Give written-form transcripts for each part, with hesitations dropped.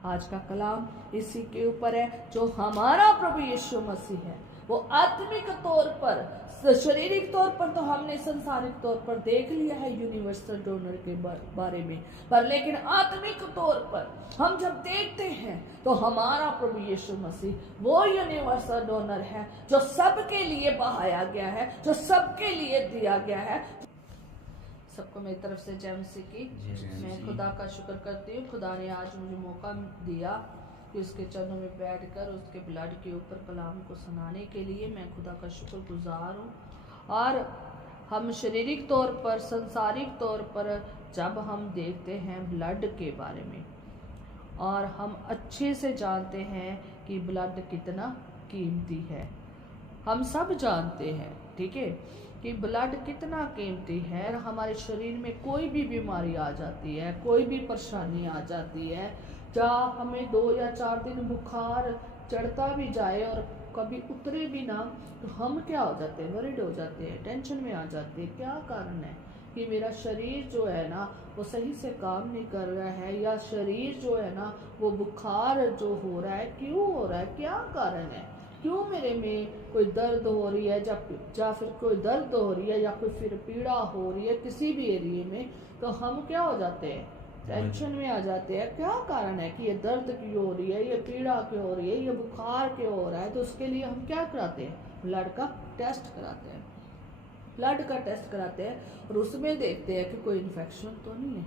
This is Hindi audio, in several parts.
आज का कलाम इसी के ऊपर है। जो हमारा प्रभु यीशु मसीह है वो आत्मिक तौर पर, शारीरिक तौर पर तो हमने संसारिक तौर पर देख लिया है यूनिवर्सल डोनर के बारे में, पर लेकिन आत्मिक तौर पर हम जब देखते हैं तो हमारा प्रभु यीशु मसीह वो यूनिवर्सल डोनर है जो सबके लिए बहाया गया है, जो सबके लिए दिया गया है। सबको मेरी तरफ से जय मसीह की। मैं खुदा का शुक्र करती हूँ, खुदा ने आज मुझे मौका दिया कि उसके चरणों में बैठकर उसके ब्लड के ऊपर कलाम को सुनाने के लिए। मैं खुदा का शुक्रगुजार हूँ। और हम शारीरिक तौर पर, संसारिक तौर पर जब हम देखते हैं ब्लड के बारे में, और हम अच्छे से जानते हैं कि ब्लड कितना कीमती है। हम सब जानते हैं, ठीक है, कि ब्लड कितना कीमती है। और हमारे शरीर में कोई भी बीमारी आ जाती है, कोई भी परेशानी आ जाती है, जहाँ हमें 2 या 4 दिन बुखार चढ़ता भी जाए और कभी उतरे भी ना, तो हम क्या हो जाते हैं, वरीड हो जाते हैं, टेंशन में आ जाते हैं। क्या कारण है कि मेरा शरीर जो है ना वो सही से काम नहीं कर रहा है, या शरीर जो है ना वो बुखार जो हो रहा है क्यों हो रहा है, क्या कारण है, क्यों मेरे में कोई दर्द हो रही है, या फिर कोई दर्द हो रही है, या कोई फिर पीड़ा हो रही है किसी भी एरिया में, तो हम क्या हो जाते हैं, टेंशन में आ जाते हैं। क्या कारण है कि ये दर्द क्यों हो रही है, ये पीड़ा क्यों हो रही है, ये बुखार क्यों हो रहा है। तो उसके लिए हम क्या कराते हैं, ब्लड का टेस्ट कराते हैं। ब्लड का टेस्ट कराते हैं और उसमें देखते हैं कि कोई इन्फेक्शन तो नहीं है।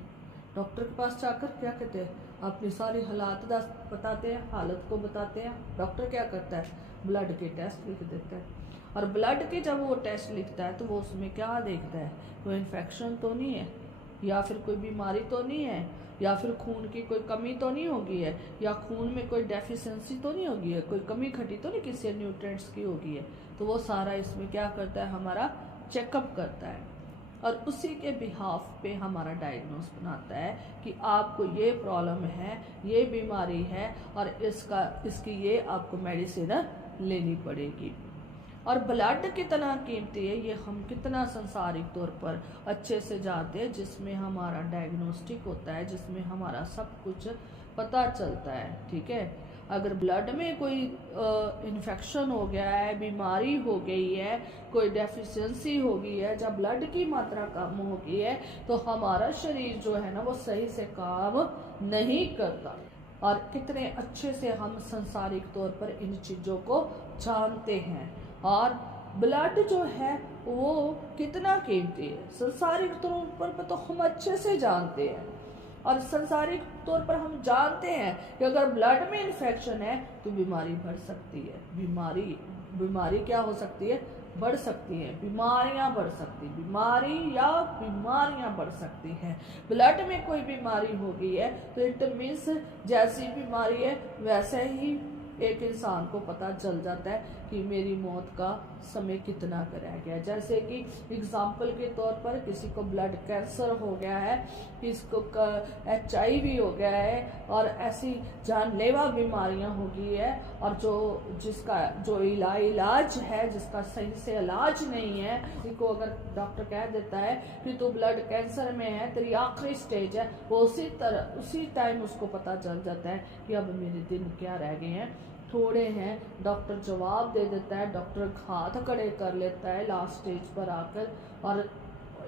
डॉक्टर के पास जाकर क्या कहते हैं, अपनी सारी हालात बताते हैं, हालत को बताते हैं। डॉक्टर क्या करता है, ब्लड के टेस्ट लिख देता है। और ब्लड के जब वो टेस्ट लिखता है तो वो उसमें क्या देखता है, कोई इन्फेक्शन तो नहीं है, या फिर कोई बीमारी तो नहीं है, या फिर खून की कोई कमी तो नहीं होगी है, या खून में कोई डेफिशिएंसी तो नहीं होगी है, कोई कमी खटी तो नहीं किसी न्यूट्रिएंट्स की होगी है। तो वो सारा इसमें क्या करता है, हमारा चेकअप करता है और उसी के बिहाफ पे हमारा डायग्नोस बनाता है कि आपको ये प्रॉब्लम है, ये बीमारी है, और इसकी ये आपको मेडिसिन लेनी पड़ेगी। और ब्लड कितना कीमती है ये हम कितना संसारिक तौर पर अच्छे से जानते हैं, जिसमें हमारा डायग्नोस्टिक होता है, जिसमें हमारा सब कुछ पता चलता है, ठीक है। अगर ब्लड में कोई इन्फेक्शन हो गया है, बीमारी हो गई है, कोई डेफिशिएंसी हो गई है, जब ब्लड की मात्रा कम हो गई है, तो हमारा शरीर जो है ना वो सही से काम नहीं करता। और कितने अच्छे से हम संसारिक तौर पर इन चीज़ों को जानते हैं। और ब्लड जो है वो कितना कीमती है, संसारिक तौर पर तो हम अच्छे से जानते हैं। और संसारिक तौर पर हम जानते हैं कि अगर ब्लड में इन्फेक्शन है तो बीमारी बढ़ सकती है। बीमारी क्या हो सकती है, बढ़ सकती है, बीमारियां बढ़ सकती, बीमारियां बढ़ सकती हैं। ब्लड में कोई बीमारी हो गई है तो इट मीन्स जैसी बीमारी है वैसे ही एक इंसान को पता चल जाता है कि मेरी मौत का समय कितना रह गया। जैसे कि एग्जाम्पल के तौर पर किसी को ब्लड कैंसर हो गया है, किसी को HIV हो गया है, और ऐसी जानलेवा बीमारियां हो गई है, और जो इलाज है जिसका सही से इलाज नहीं है। किसी को अगर डॉक्टर कह देता है कि तू ब्लड कैंसर में है, तेरी आखिरी स्टेज है, वो उसी टाइम उसको पता चल जाता है कि अब मेरे दिन क्या रह गए हैं, थोड़े हैं। डॉक्टर जवाब दे देता है, डॉक्टर हाथ खड़े कर लेता है लास्ट स्टेज पर आकर, और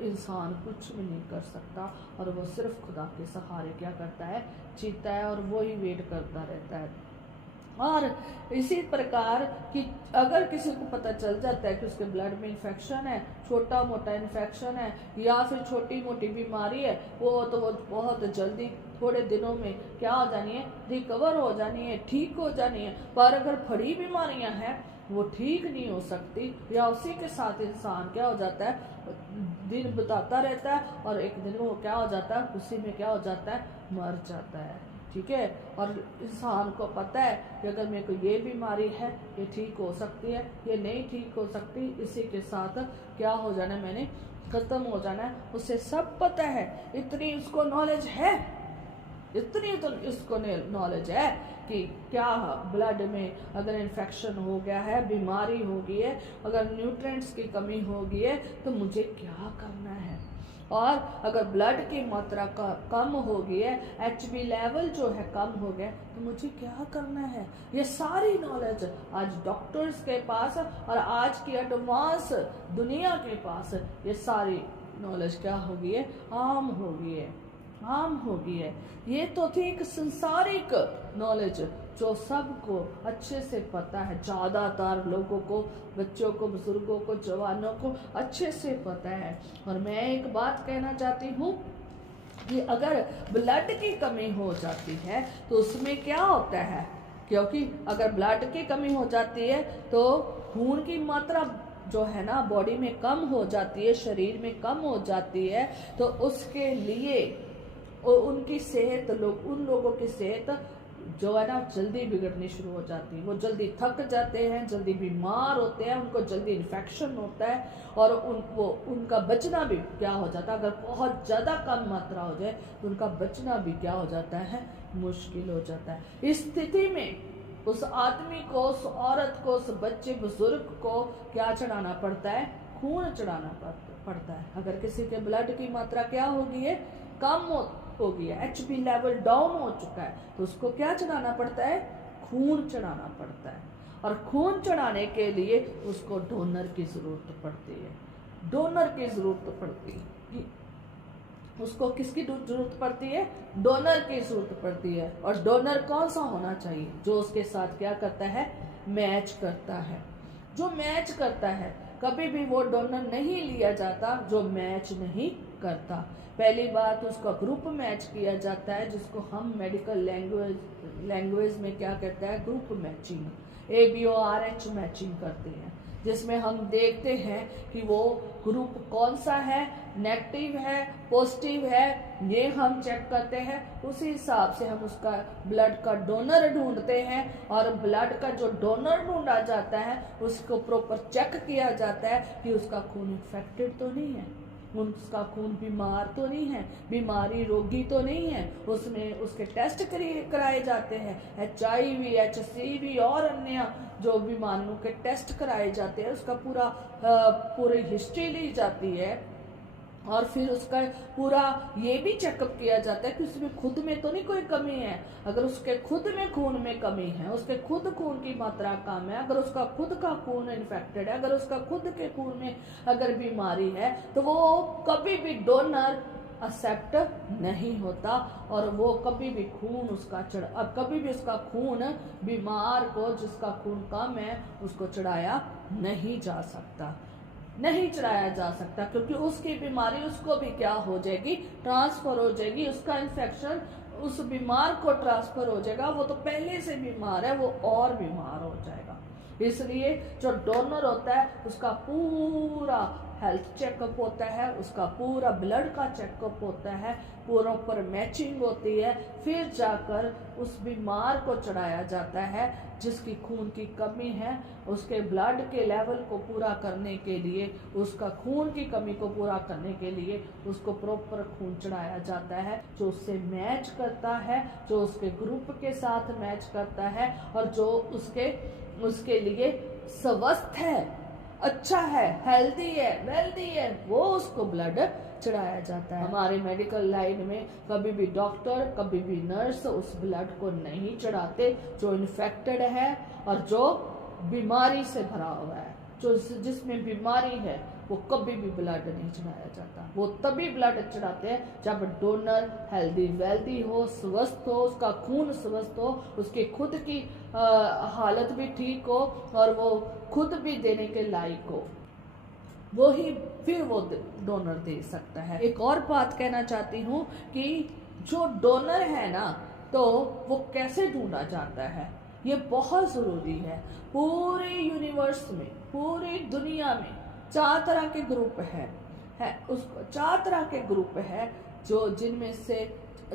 इंसान कुछ भी नहीं कर सकता, और वो सिर्फ खुदा के सहारे क्या करता है, जीता है, और वो ही वेट करता रहता है। और इसी प्रकार कि अगर किसी को पता चल जाता है कि उसके ब्लड में इन्फेक्शन है, छोटा मोटा इन्फेक्शन है, या फिर छोटी मोटी बीमारी है, वो बहुत जल्दी थोड़े दिनों में क्या हो जानी है, रिकवर हो जानी है, ठीक हो जानी है। पर अगर बड़ी बीमारियां हैं वो ठीक नहीं हो सकती, या उसी के साथ इंसान क्या हो जाता है, दिन बताता रहता है, और एक दिन वो क्या हो जाता है, उसी में क्या हो जाता है, मर जाता है, ठीक है। और इंसान को पता है कि अगर मेरे को ये बीमारी है, ये ठीक हो सकती है, ये नहीं ठीक हो सकती, इसी के साथ क्या हो जाना, मैंने खत्म हो जाना है, उसे सब पता है। इतनी उसको नॉलेज है, इतनी तो इसको नॉलेज है कि क्या ब्लड में अगर इन्फेक्शन हो गया है, बीमारी हो गई है, अगर न्यूट्रिएंट्स की कमी हो गई है, तो मुझे क्या करना है। और अगर ब्लड की मात्रा का कम हो गई है, HB लेवल जो है कम हो गया, तो मुझे क्या करना है? ये सारी नॉलेज आज डॉक्टर्स के पास और आज की एडवांस दुनिया के पास ये सारी नॉलेज क्या हो गई है? आम हो गई है, आम हो गई है। ये तो थी एक संसारिक नॉलेज जो सबको अच्छे से पता है, ज़्यादातर लोगों को, बच्चों को, बुजुर्गों को, जवानों को अच्छे से पता है। और मैं एक बात कहना चाहती हूँ कि अगर ब्लड की कमी हो जाती है तो उसमें क्या होता है, क्योंकि अगर ब्लड की कमी हो जाती है तो खून की मात्रा जो है ना बॉडी में कम हो जाती है, शरीर में कम हो जाती है, तो उसके लिए उनकी सेहत, उन लोगों की सेहत जो है ना जल्दी बिगड़नी शुरू हो जाती है। वो जल्दी थक जाते हैं, जल्दी बीमार होते हैं, उनको जल्दी इन्फेक्शन होता है और उनका बचना भी क्या हो जाता है, अगर बहुत ज़्यादा कम मात्रा हो जाए तो उनका बचना भी क्या हो जाता है, मुश्किल हो जाता है। इस स्थिति में उस आदमी को, उस औरत को, उस बच्चे बुजुर्ग को क्या चढ़ाना पड़ता है? खून चढ़ाना पड़ता है। अगर किसी के ब्लड की मात्रा क्या हो गई है, कम हो गया, HB लेवल डाउन हो चुका है, तो उसको क्या चढ़ाना पड़ता है? खून चढ़ाना पड़ता है। और खून चढ़ाने के लिए उसको डोनर की जरूरत पड़ती है, डोनर की जरूरत पड़ती है। उसको किसकी जरूरत पड़ती है? डोनर की जरूरत पड़ती है। और डोनर कौन सा होना चाहिए? जो उसके साथ क्या करता है? मैच करता है। जो मैच करता है, कभी भी वो डोनर नहीं लिया जाता जो मैच नहीं करता। पहली बात उसका ग्रुप मैच किया जाता है, जिसको हम मेडिकल लैंग्वेज में क्या कहते हैं? ग्रुप मैचिंग, ABORH मैचिंग करते हैं, जिसमें हम देखते हैं कि वो ग्रुप कौन सा है, नेगेटिव है, पॉजिटिव है, ये हम चेक करते हैं। उसी हिसाब से हम उसका ब्लड का डोनर ढूंढते हैं और ब्लड का जो डोनर ढूंढा जाता है उसको प्रॉपर चेक किया जाता है कि उसका खून इन्फेक्टेड तो नहीं है, उसका खून बीमार तो नहीं है, बीमारी रोगी तो नहीं है। उसमें उसके टेस्ट कराए जाते हैं, HIV, HCV और अन्य जो बीमारियों के टेस्ट कराए जाते हैं। उसका पूरी हिस्ट्री ली जाती है और फिर उसका पूरा ये भी चेकअप किया जाता है कि उसमें खुद में तो नहीं कोई कमी है। अगर उसके खुद में खून में कमी है, उसके खुद खून की मात्रा कम है, अगर उसका खुद का खून इन्फेक्टेड है, अगर उसका खुद के खून में अगर बीमारी है, तो वो कभी भी डोनर एक्सेप्ट नहीं होता और वो कभी भी खून उसका कभी भी उसका खून बीमार को, जिसका खून कम है, उसको चढ़ाया नहीं जा सकता, नहीं चढ़ाया जा सकता, क्योंकि उसकी बीमारी उसको भी क्या हो जाएगी? ट्रांसफर हो जाएगी। उसका इन्फेक्शन उस बीमार को ट्रांसफर हो जाएगा। वो तो पहले से बीमार है, वो और बीमार हो जाएगा। इसलिए जो डोनर होता है उसका पूरा हेल्थ चेकअप होता है, उसका पूरा ब्लड का चेकअप होता है, प्रॉपर मैचिंग होती है, फिर जाकर उस बीमार को चढ़ाया जाता है जिसकी खून की कमी है। उसके ब्लड के लेवल को पूरा करने के लिए, उसका खून की कमी को पूरा करने के लिए उसको प्रॉपर खून चढ़ाया जाता है, जो उससे मैच करता है, जो उसके ग्रुप के साथ मैच करता है और जो उसके लिए स्वस्थ है, अच्छा है, हेल्दी है, वेल्दी है, वो उसको ब्लड चढ़ाया जाता है। हमारे मेडिकल लाइन में कभी भी डॉक्टर, कभी भी नर्स उस ब्लड को नहीं चढ़ाते जो इन्फेक्टेड है और जो बीमारी से भरा हुआ है, जो जिसमें बीमारी है, वो कभी भी ब्लड नहीं चढ़ाया जाता। वो तभी ब्लड चढ़ाते हैं जब डोनर हेल्दी वेल्दी हो, स्वस्थ हो, उसका खून स्वस्थ हो, उसकी खुद की हालत भी ठीक हो और वो खुद भी देने के लायक हो, वो ही फिर वो डोनर दे सकता है। एक और बात कहना चाहती हूँ कि जो डोनर है ना, तो वो कैसे ढूंढा जाता है, ये बहुत ज़रूरी है। पूरे यूनिवर्स में, पूरी दुनिया में 4 तरह के ग्रुप है उसको 4 तरह के ग्रुप है जो जिनमें से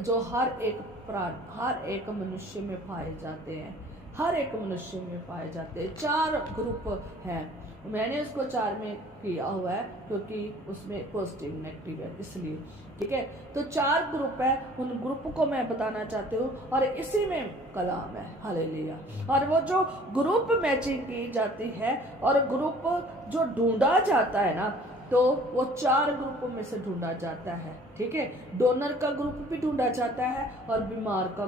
जो हर एक मनुष्य में पाए जाते हैं, हर एक मनुष्य में पाए जाते हैं। 4 ग्रुप हैं। मैंने उसको 4 में किया हुआ है क्योंकि उसमें पॉजिटिव नेगेटिव है, इसलिए ठीक है। तो 4 ग्रुप है, उन ग्रुप को मैं बताना चाहती हूँ और इसी में कलाम है, हालेलुया। और वो जो ग्रुप मैचिंग की जाती है और ग्रुप जो ढूंढा जाता है ना, तो वो 4 ग्रुपों में से ढूंढा जाता है, ठीक है। डोनर का ग्रुप भी ढूंढा जाता है और बीमार का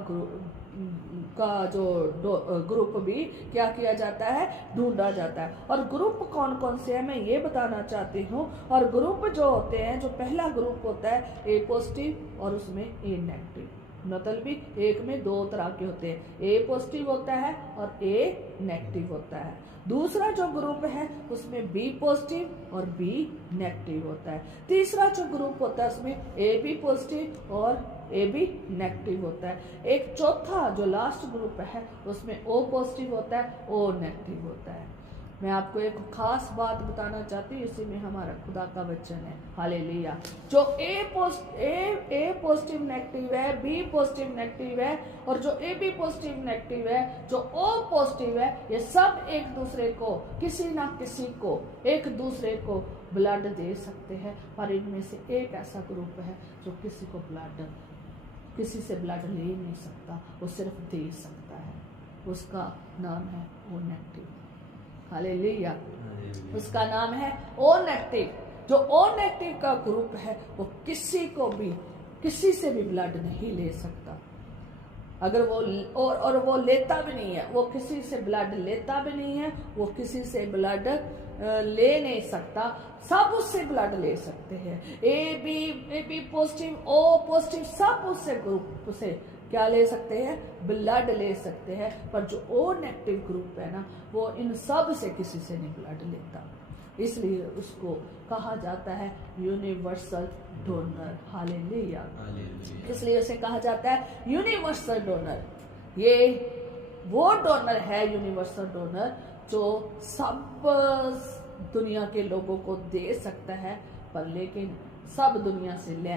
ग्रुप भी क्या किया जाता है, ढूंढा जाता है। और ग्रुप कौन कौन से हैं मैं ये बताना चाहती हूँ। और ग्रुप जो होते हैं, जो पहला ग्रुप होता है ए पॉजिटिव और उसमें ए नेगेटिव, मतलब भी एक में 2 तरह के होते हैं, ए पॉजिटिव होता है और ए नेगेटिव होता है। दूसरा जो ग्रुप है उसमें बी पॉजिटिव और बी नेगेटिव होता है। तीसरा जो ग्रुप होता है उसमें ए बी पॉजिटिव और ए बी नेगेटिव होता है। एक चौथा जो लास्ट ग्रुप है उसमें ओ पॉजिटिव होता है, ओ नेगेटिव होता है। मैं आपको एक खास बात बताना चाहती हूँ, इसी में हमारा खुदा का वचन है, हालेलुया। जो ए पॉजिटिव नेगेटिव है, बी पॉजिटिव नेगेटिव है और जो ए बी पॉजिटिव नेगेटिव है, जो ओ पॉजिटिव है, ये सब एक दूसरे को किसी ना किसी को एक दूसरे को ब्लड दे सकते हैं। पर इनमें से एक ऐसा ग्रुप है जो किसी से ब्लड ले नहीं सकता, वो सिर्फ दे सकता है। उसका नाम है ओ नेगेटिव, हालेलुया। उसका नाम है ओ नेगेटिव। जो ओ नेगेटिव का ग्रुप है वो किसी से भी ब्लड नहीं ले सकता। अगर वो और वो लेता भी नहीं है, वो किसी से ब्लड लेता भी नहीं है, वो किसी से ब्लड ले नहीं सकता। सब उससे ब्लड ले सकते हैं, A B positive, O positive, सब उससे ग्रुप से क्या ले सकते हैं, ब्लड ले सकते हैं। पर जो ओ नेगेटिव ग्रुप है ना, वो इन सब से किसी से नहीं ब्लड लेता, इसलिए उसको कहा जाता है यूनिवर्सल डोनर, हालेलुया। इसलिए उसे कहा जाता है यूनिवर्सल डोनर। ये वो डोनर है, यूनिवर्सल डोनर, जो सब दुनिया के लोगों को दे सकता है, पर लेकिन सब दुनिया से ले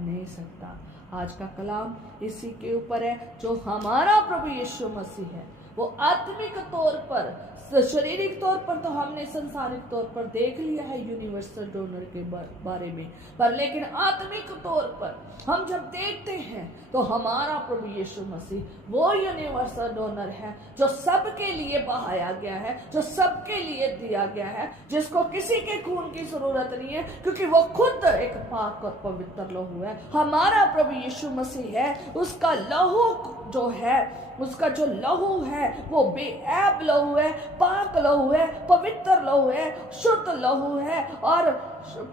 नहीं सकता। आज का कलाम इसी के ऊपर है। जो हमारा प्रभु यीशु मसीह है, वो आत्मिक तौर पर, शारीरिक तौर पर तो हमने संसारिक तौर पर देख लिया है यूनिवर्सल डोनर के बारे में, पर लेकिन आत्मिक तौर पर हम जब देखते हैं तो हमारा प्रभु यीशु मसीह वो यूनिवर्सल डोनर है जो सबके लिए बहाया गया है, जो सबके लिए दिया गया है, जिसको किसी के खून की जरूरत नहीं है, क्योंकि वो खुद एक पाक और पवित्र लहू है। हमारा प्रभु यीशु मसीह है, उसका लहू जो है, उसका जो लहू है वो बेऐब लहू है, पाक लहू है, पवित्र लहू है, शुद्ध लहू है और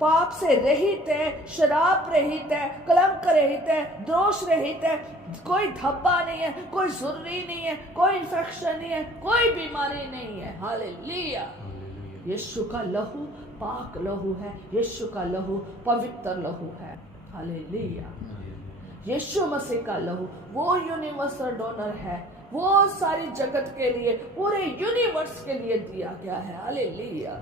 पाप से रहित है, शराब रहित है, कलंक रहित है, दोष रहित है। कोई धब्बा नहीं है, कोई सुर्री नहीं है, कोई इन्फेक्शन नहीं है, कोई बीमारी नहीं है, हालेलुया। यीशु का लहू पाक लहू है, यीशु का लहू पवित्र लहू है, हालेलुया। यीशु मसीह का लहू वो यूनिवर्सल डोनर है, वो सारी जगत के लिए, पूरे यूनिवर्स के लिए दिया गया है, हालेलुया।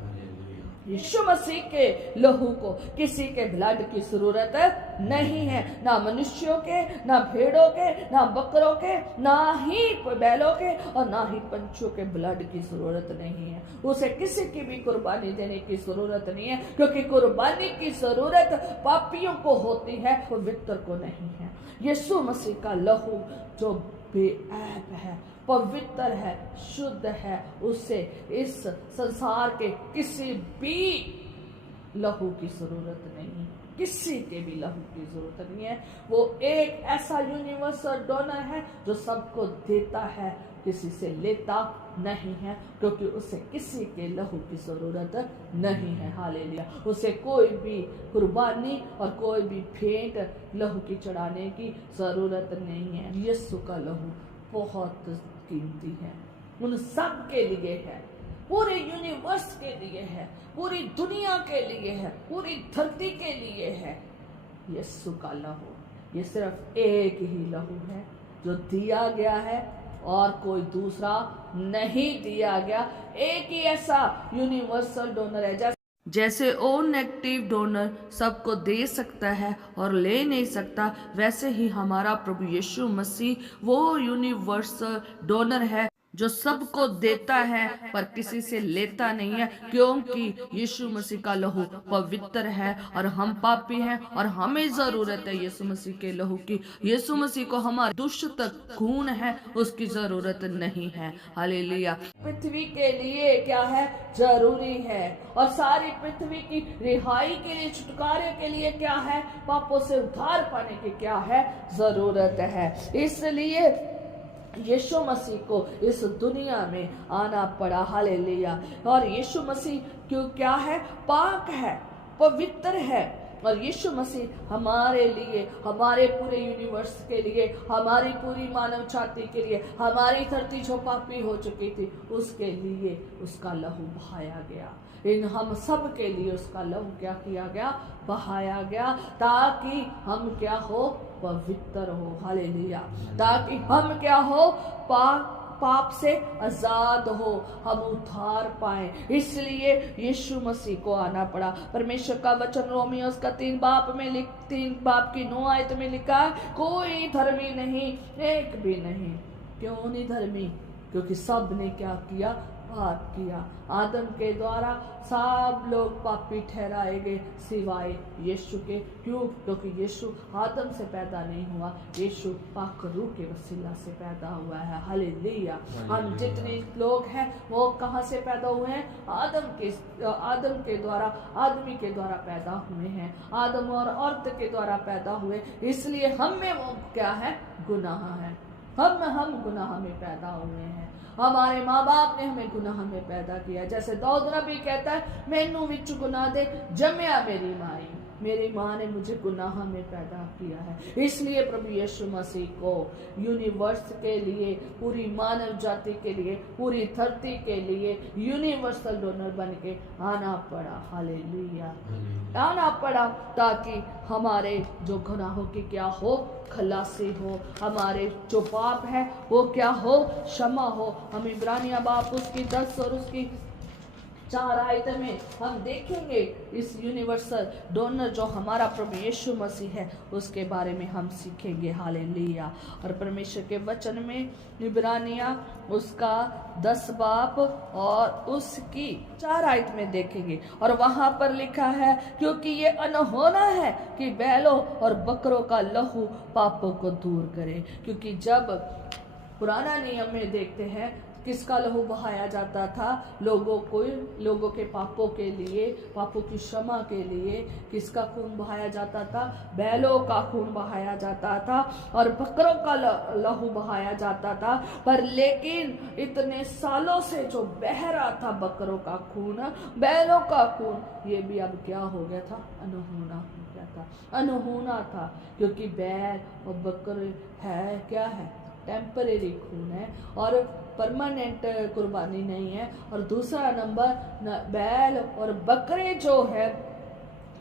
यीशु मसीह के लहू को किसी के ब्लड की जरूरत नहीं है, ना मनुष्यों के, ना भेड़ों के, ना बकरों के, ना ही बैलों के और ना ही पंछियों के ब्लड की जरूरत नहीं है। उसे किसी की भी कुर्बानी देने की जरूरत नहीं है, क्योंकि कुर्बानी की जरूरत पापियों को होती है, पवित्र को नहीं है। यीशु मसीह का लहू जो बेऐब है, पवित्र है, शुद्ध है, उससे इस संसार के किसी भी लहू की जरूरत नहीं, किसी के भी लहू की जरूरत नहीं है। वो एक ऐसा यूनिवर्सल डोनर है जो सबको देता है, किसी से लेता नहीं है, क्योंकि उसे किसी के लहू की जरूरत नहीं है, हालेलुया। उसे कोई भी कुर्बानी और कोई भी भेंट लहू की चढ़ाने की जरूरत नहीं है। यीशु का लहू बहुत कीमती है, उन सब के लिए है, पूरे यूनिवर्स के लिए है, पूरी दुनिया के लिए है, पूरी धरती के लिए है। यीशु का लहू, ये सिर्फ एक ही लहू है जो दिया गया है और कोई दूसरा नहीं दिया गया। एक ही ऐसा यूनिवर्सल डोनर है। जैसे ओ नेगेटिव डोनर सबको दे सकता है और ले नहीं सकता, वैसे ही हमारा प्रभु यीशु मसीह वो यूनिवर्सल डोनर है जो सबको देता है पर किसी से लेता नहीं है, क्योंकि यीशु मसीह का लहू पवित्र है और हम पापी हैं और हमें जरूरत है यीशु मसीह के लहू की। यीशु मसीह को हमारे दुष्ट खून है उसकी जरूरत नहीं है। हालेलुया। पृथ्वी के लिए क्या है जरूरी है, और सारी पृथ्वी की रिहाई के लिए, छुटकारे के लिए क्या है, पापों से उद्धार पाने की क्या है जरूरत है। इसलिए यीशु मसीह को इस दुनिया में आना पड़ा। हालेलुया। और यीशु मसीह क्यों क्या है, पाक है, पवित्र है, और यीशु मसीह हमारे लिए, हमारे पूरे यूनिवर्स के लिए, हमारी पूरी मानव जाति के लिए, हमारी धरती जो पापी हो चुकी थी उसके लिए उसका लहू बहाया गया। इन हम सब के लिए उसका लहू क्या किया गया, बहाया गया, ताकि हम क्या हो, पवित्र हो। हालेलुया। ताकि हम क्या हो, पाप से आजाद हो, हम उद्धार पाए। इसलिए यीशु मसीह को आना पड़ा। परमेश्वर का वचन रोमियो का 3 बाप की 9 आयत में लिखा है, कोई धर्मी नहीं, एक भी नहीं। क्यों नहीं धर्मी? क्योंकि सब ने क्या किया, पाप किया। आदम के द्वारा सब लोग पापी ठहराए गए सिवाय यीशु के। क्यों? क्योंकि यीशु आदम से पैदा नहीं हुआ, यीशु पाक रूह के वसीला से पैदा हुआ है। हालेलुया। हम जितने लोग हैं वो कहाँ से पैदा हुए हैं, आदम के द्वारा, आदमी के द्वारा पैदा हुए हैं, आदम और औरत के द्वारा पैदा हुए। इसलिए हम में वो क्या है, गुनाह है। हम गुनाह में पैदा हुए हैं। हमारे माँ बाप ने हमें गुनाह में पैदा किया। जैसे दाऊद नबी कहता है, मैनू विच गुनाह दे जमया मेरी माई, मेरी माँ ने मुझे गुनाह में पैदा किया है। इसलिए प्रभु यीशु मसीह को यूनिवर्स के लिए, पूरी मानव जाति के लिए, पूरी धरती के लिए यूनिवर्सल डोनर बन के आना पड़ा। हालेलुया। आना पड़ा ताकि हमारे जो गुनाहों की क्या हो, खलासी हो, हमारे जो पाप है वो क्या हो, क्षमा हो। हम इब्रानिया बाप उसकी 10 और उसकी 4 आयत में हम देखेंगे इस यूनिवर्सल डोनर जो हमारा प्रभु यीशु मसीह है उसके बारे में हम सीखेंगे। हालेलुया। और परमेश्वर के वचन में इब्रानिया उसका 10 बाप और उसकी 4 आयत में देखेंगे, और वहां पर लिखा है, क्योंकि ये अनहोना है कि बैलों और बकरों का लहू पापों को दूर करे। क्योंकि जब पुराना नियम में देखते हैं किसका लहू बहाया जाता था, लोगों के पापों के लिए, पापों की क्षमा के लिए किसका खून बहाया जाता था, बैलों का खून बहाया जाता था और बकरों का लहू बहाया जाता था। पर लेकिन इतने सालों से जो बह रहा था बकरों का खून, बैलों का खून, ये भी अब क्या हो गया था, अनहोना हो गया था, अनहोना था। क्योंकि बैल और बकरे है क्या है, टेम्परेरी खून है और परमानेंट कुर्बानी नहीं है। और दूसरा नंबर, बैल और बकरे जो है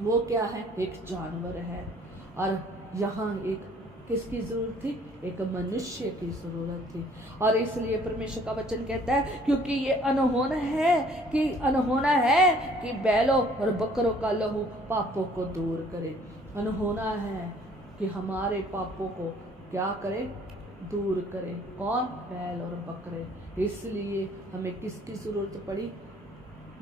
वो क्या है, एक जानवर है। और यहाँ एक किसकी जरूरत थी, एक मनुष्य की जरूरत थी। और इसलिए परमेश्वर का वचन कहता है, क्योंकि ये अनहोना है कि बैलों और बकरों का लहू पापों को दूर करे। अनहोना है कि हमारे पापों को क्या करे, दूर करें। कौन, बैल और बकरे। इसलिए हमें किसकी जरूरत पड़ी,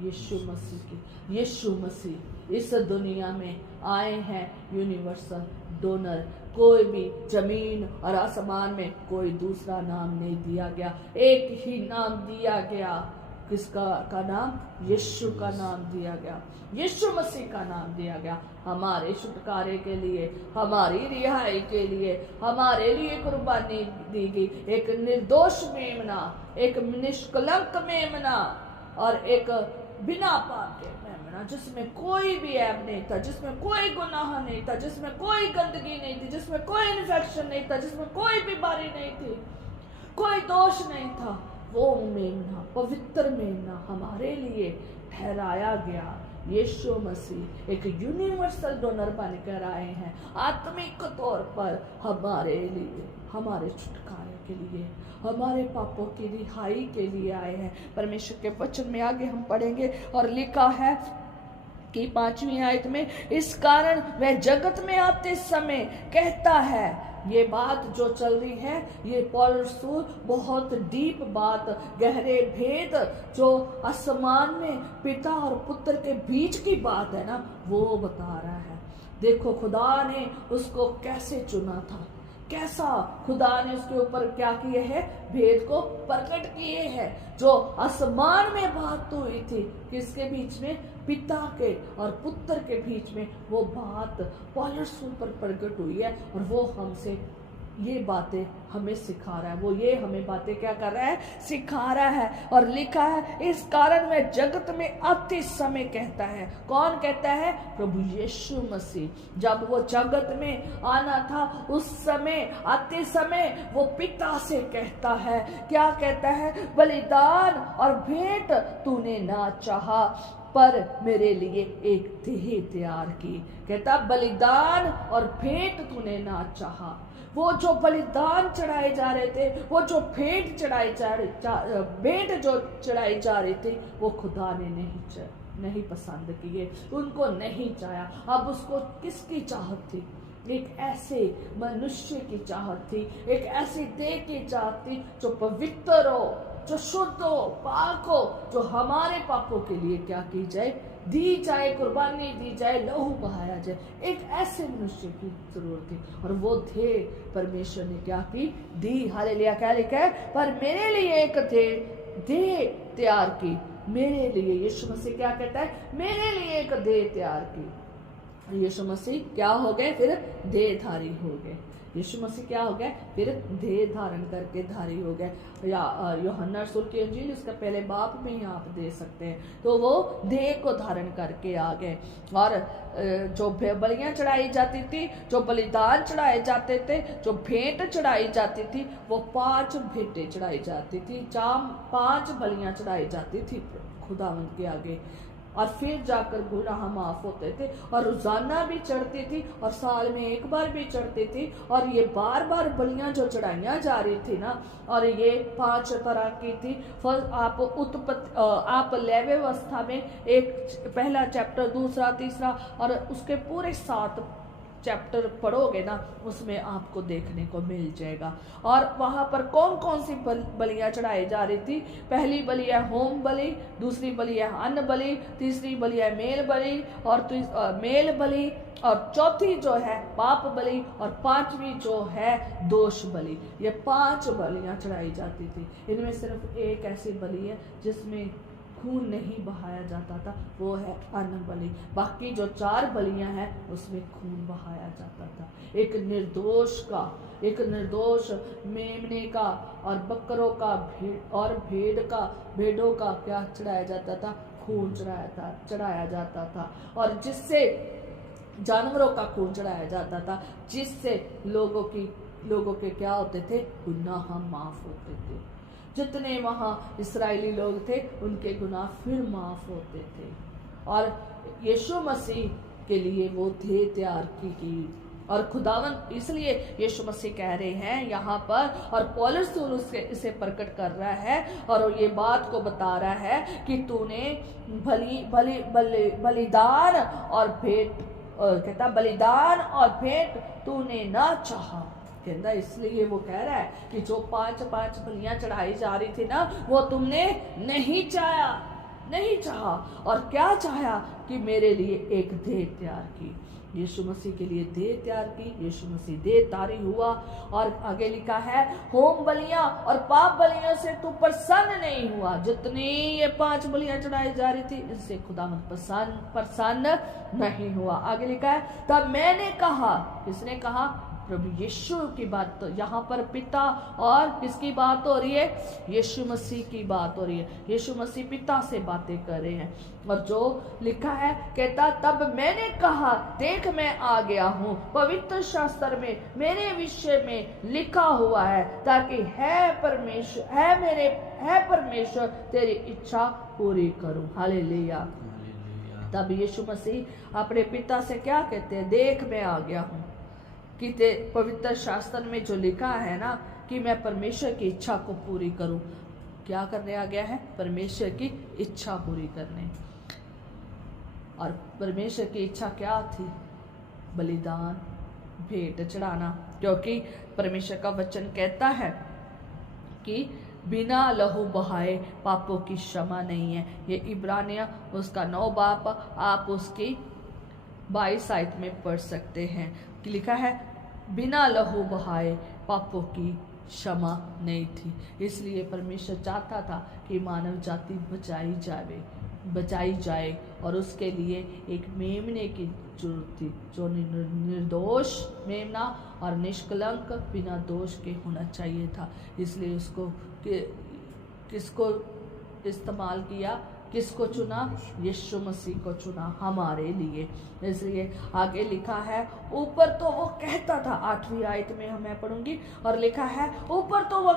यीशु मसीह की। यीशु मसीह इस दुनिया में आए हैं यूनिवर्सल डोनर। कोई भी जमीन और आसमान में कोई दूसरा नाम नहीं दिया गया, एक ही नाम दिया गया। किसका का नाम, यीशु का नाम दिया गया, यीशु मसीह का नाम दिया गया। हमारे छुटकारे के लिए, हमारी रिहाई के लिए, हमारे लिए कुर्बानी दी गई। एक निर्दोष मेमना, एक निष्कलंक मेमना और एक बिना पाप के मेमना, जिसमें कोई भी ऐब नहीं था, जिसमें कोई गुनाह नहीं था, जिसमें कोई गंदगी नहीं थी, जिसमें कोई इन्फेक्शन नहीं था, जिसमें कोई बीमारी नहीं थी, कोई दोष नहीं था। वो मेमना, पवित्र मेमना हमारे लिए ठहराया गया। यीशु मसीह एक यूनिवर्सल डोनर बनकर आए हैं, आत्मिक तौर पर हमारे लिए, हमारे छुटकारे के लिए, हमारे पापों की रिहाई के लिए आए हैं। परमेश्वर के वचन में आगे हम पढ़ेंगे और लिखा है कि 5वीं आयत में, इस कारण वह जगत में आते समय कहता है, ये बात जो चल रही है, ये पौलुस रसूल बहुत डीप बात, गहरे भेद जो आसमान में पिता और पुत्र के बीच की बात है ना, वो बता रहा है। देखो खुदा ने उसको कैसे चुना था, कैसा खुदा ने उसके ऊपर क्या किए हैं, भेद को प्रकट किए हैं। जो आसमान में बात हुई थी, किसके बीच में, पिता के और पुत्र के बीच में, वो बात पौलुस पर प्रकट हुई है। और वो हमसे ये बातें हमें सिखा रहा है, वो ये हमें बातें क्या कर रहा है, सिखा रहा है। और लिखा है, इस कारण मैं जगत में आते समय कहता है। कौन कहता है, प्रभु यीशु मसीह। जब वो जगत में आना था, उस समय आते समय वो पिता से कहता है, क्या कहता है, बलिदान और भेंट तूने ना चाहा, पर मेरे लिए एक देह तैयार की। कहता बलिदान और भेंट तूने ना चाहा। वो जो बलिदान चढ़ाए जा रहे थे, वो जो भेंट चढ़ाई भेंट जो चढ़ाई जा रही थी, वो खुदा ने नहीं पसंद किए, उनको नहीं चाहा। अब उसको किसकी चाहत थी, एक ऐसे मनुष्य की चाहत थी, एक ऐसी देह की चाहत थी जो पवित्र हो, जो शुद्ध हो, पाक हो, जो हमारे पापों के लिए क्या की जाए, दी जाए, कुर्बानी दी जाए, लहू बहाया जाए। एक ऐसे मनुष्य की जरूरत थी, और वो थे परमेश्वर ने क्या की, दी। हालेलुया। क्या लिखा है, पर मेरे लिए एक देह तैयार की, मेरे लिए। यीशु मसीह क्या कहता है, मेरे लिए एक देह तैयार की। यीशु मसीह क्या हो गए, फिर देहधारी हो गए। यीशु मसीह क्या हो गए, फिर देह धारण करके धारी हो गए। या यूहन्ना रसूल की इंजील उसका पहले बाप में ही आप दे सकते हैं। तो वो देह को धारण करके आ गए। और जो बलियां चढ़ाई जाती थी, जो बलिदान चढ़ाए जाते थे, जो भेंट चढ़ाई जाती थी, वो 5 भेंटें चढ़ाई जाती थी, 5 बलियां चढ़ाई जाती थी खुदावंद के आगे। और फिर जाकर गुनाह माफ होते थे, और रोजाना भी चढ़ती थी, और साल में एक बार भी चढ़ती थी। और ये बार बार बलियां जो चढ़ाइयाँ जा रही थी ना, और ये 5 तरह की थी। आप लेवी व्यवस्था में एक पहला चैप्टर, दूसरा, तीसरा और उसके पूरे 7 चैप्टर पढ़ोगे ना, उसमें आपको देखने को मिल जाएगा। और वहाँ पर कौन कौन सी बलियाँ चढ़ाई जा रही थी। पहली बलि है होम बलि, दूसरी बलि है अन्न बलि, तीसरी बलि है मेल बलि और चौथी जो है पाप बलि, और 5वीं जो है दोष बलि। ये 5 बलियाँ चढ़ाई जाती थी। इनमें सिर्फ एक ऐसी बलि है जिसमें खून नहीं बहाया जाता था, वो है अन्न बलि। बाकी जो 4 बलियां हैं उसमें खून बहाया जाता था। एक निर्दोष मेमने का और बकरों का भेड़ों का क्या चढ़ाया जाता था, खून चढ़ाया जाता था। और जिससे जानवरों का खून चढ़ाया जाता था, जिससे लोगों के क्या होते थे, गुनाह माफ होते थे। जितने वहाँ इस्राएली लोग थे, उनके गुनाह फिर माफ होते थे। और यीशु मसीह के लिए वो देह तैयार की। और खुदावन इसलिए यीशु मसीह कह रहे हैं यहाँ पर, और पौलुस रसूल इसे प्रकट कर रहा है और ये बात को बता रहा है कि तूने बलिदान और भेंट, कहता बलिदान और भेंट तूने ना चाहा। कहता इसलिए वो कह रहा है कि जो 5 बलियां चढ़ाई जा रही थी ना, वो तुमने नहीं चाहा। और क्या चाहा, कि मेरे लिए एक देह तैयार की। यीशु मसीह के लिए देह तैयार की, यीशु मसीह देह तारी हुआ। और आगे लिखा है, होम बलियां और पाप बलियों से तू प्रसन्न नहीं हुआ। जितनी ये 5 बलियां चढ़ाई जा रही थी, इससे खुदावंद प्रसन्न नहीं हुआ। आगे लिखा है, तब मैंने कहा, किसने कहा, प्रभु यीशु की बात। तो यहाँ पर पिता और किसकी बात हो रही है, यीशु मसीह की बात हो रही है। यीशु मसीह पिता से बातें कर रहे हैं। और जो लिखा है, कहता तब मैंने कहा, देख मैं आ गया हूँ, पवित्र शास्त्र में मेरे विषय में लिखा हुआ है, ताकि है परमेश्वर तेरी इच्छा पूरी करूं। हालेलुया। तब यीशु मसीह अपने पिता से क्या कहते हैं, देख मैं आ गया हूँ। कि पवित्र शास्त्र में जो लिखा है ना, कि मैं परमेश्वर की इच्छा को पूरी करूं। क्या करने आ गया है, परमेश्वर की इच्छा पूरी करने। और परमेश्वर की इच्छा क्या थी, बलिदान भेंट चढ़ाना। क्योंकि परमेश्वर का वचन कहता है कि बिना लहू बहाए पापों की क्षमा नहीं है। ये इब्रानिया उसका 9 बाब आप उसकी 22 आयत में पढ़ सकते हैं कि लिखा है बिना लहू बहाए पापों की क्षमा नहीं थी। इसलिए परमेश्वर चाहता था कि मानव जाति बचाई जाए और उसके लिए एक मेमने की जरूरत थी जो निर्दोष मेमना और निष्कलंक बिना दोष के होना चाहिए था। इसलिए उसको किसको इस्तेमाल किया, किसको चुना? यीशु मसीह को चुना हमारे लिए। इसलिए आगे लिखा है ऊपर तो वो कहता था, 8वीं आयत में मैं पढ़ूंगी और लिखा है ऊपर तो वो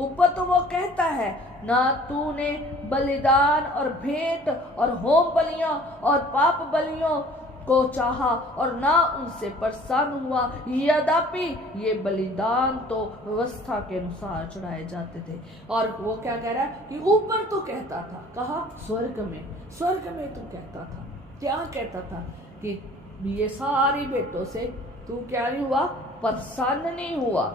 ऊपर तो वो कहता है ना तूने बलिदान और भेंट और होम बलियां और पाप बलियों को चाहा और ना उनसे प्रसन्न हुआ, यद्यपि ये बलिदान तो व्यवस्था के अनुसार चढ़ाए जाते थे। और वो क्या कह रहा है कि ऊपर तो कहता था, कहा स्वर्ग में तू कहता था, क्या कहता था कि ये सारी बेटों से तू क्या नहीं हुआ, प्रसन्न नहीं हुआ।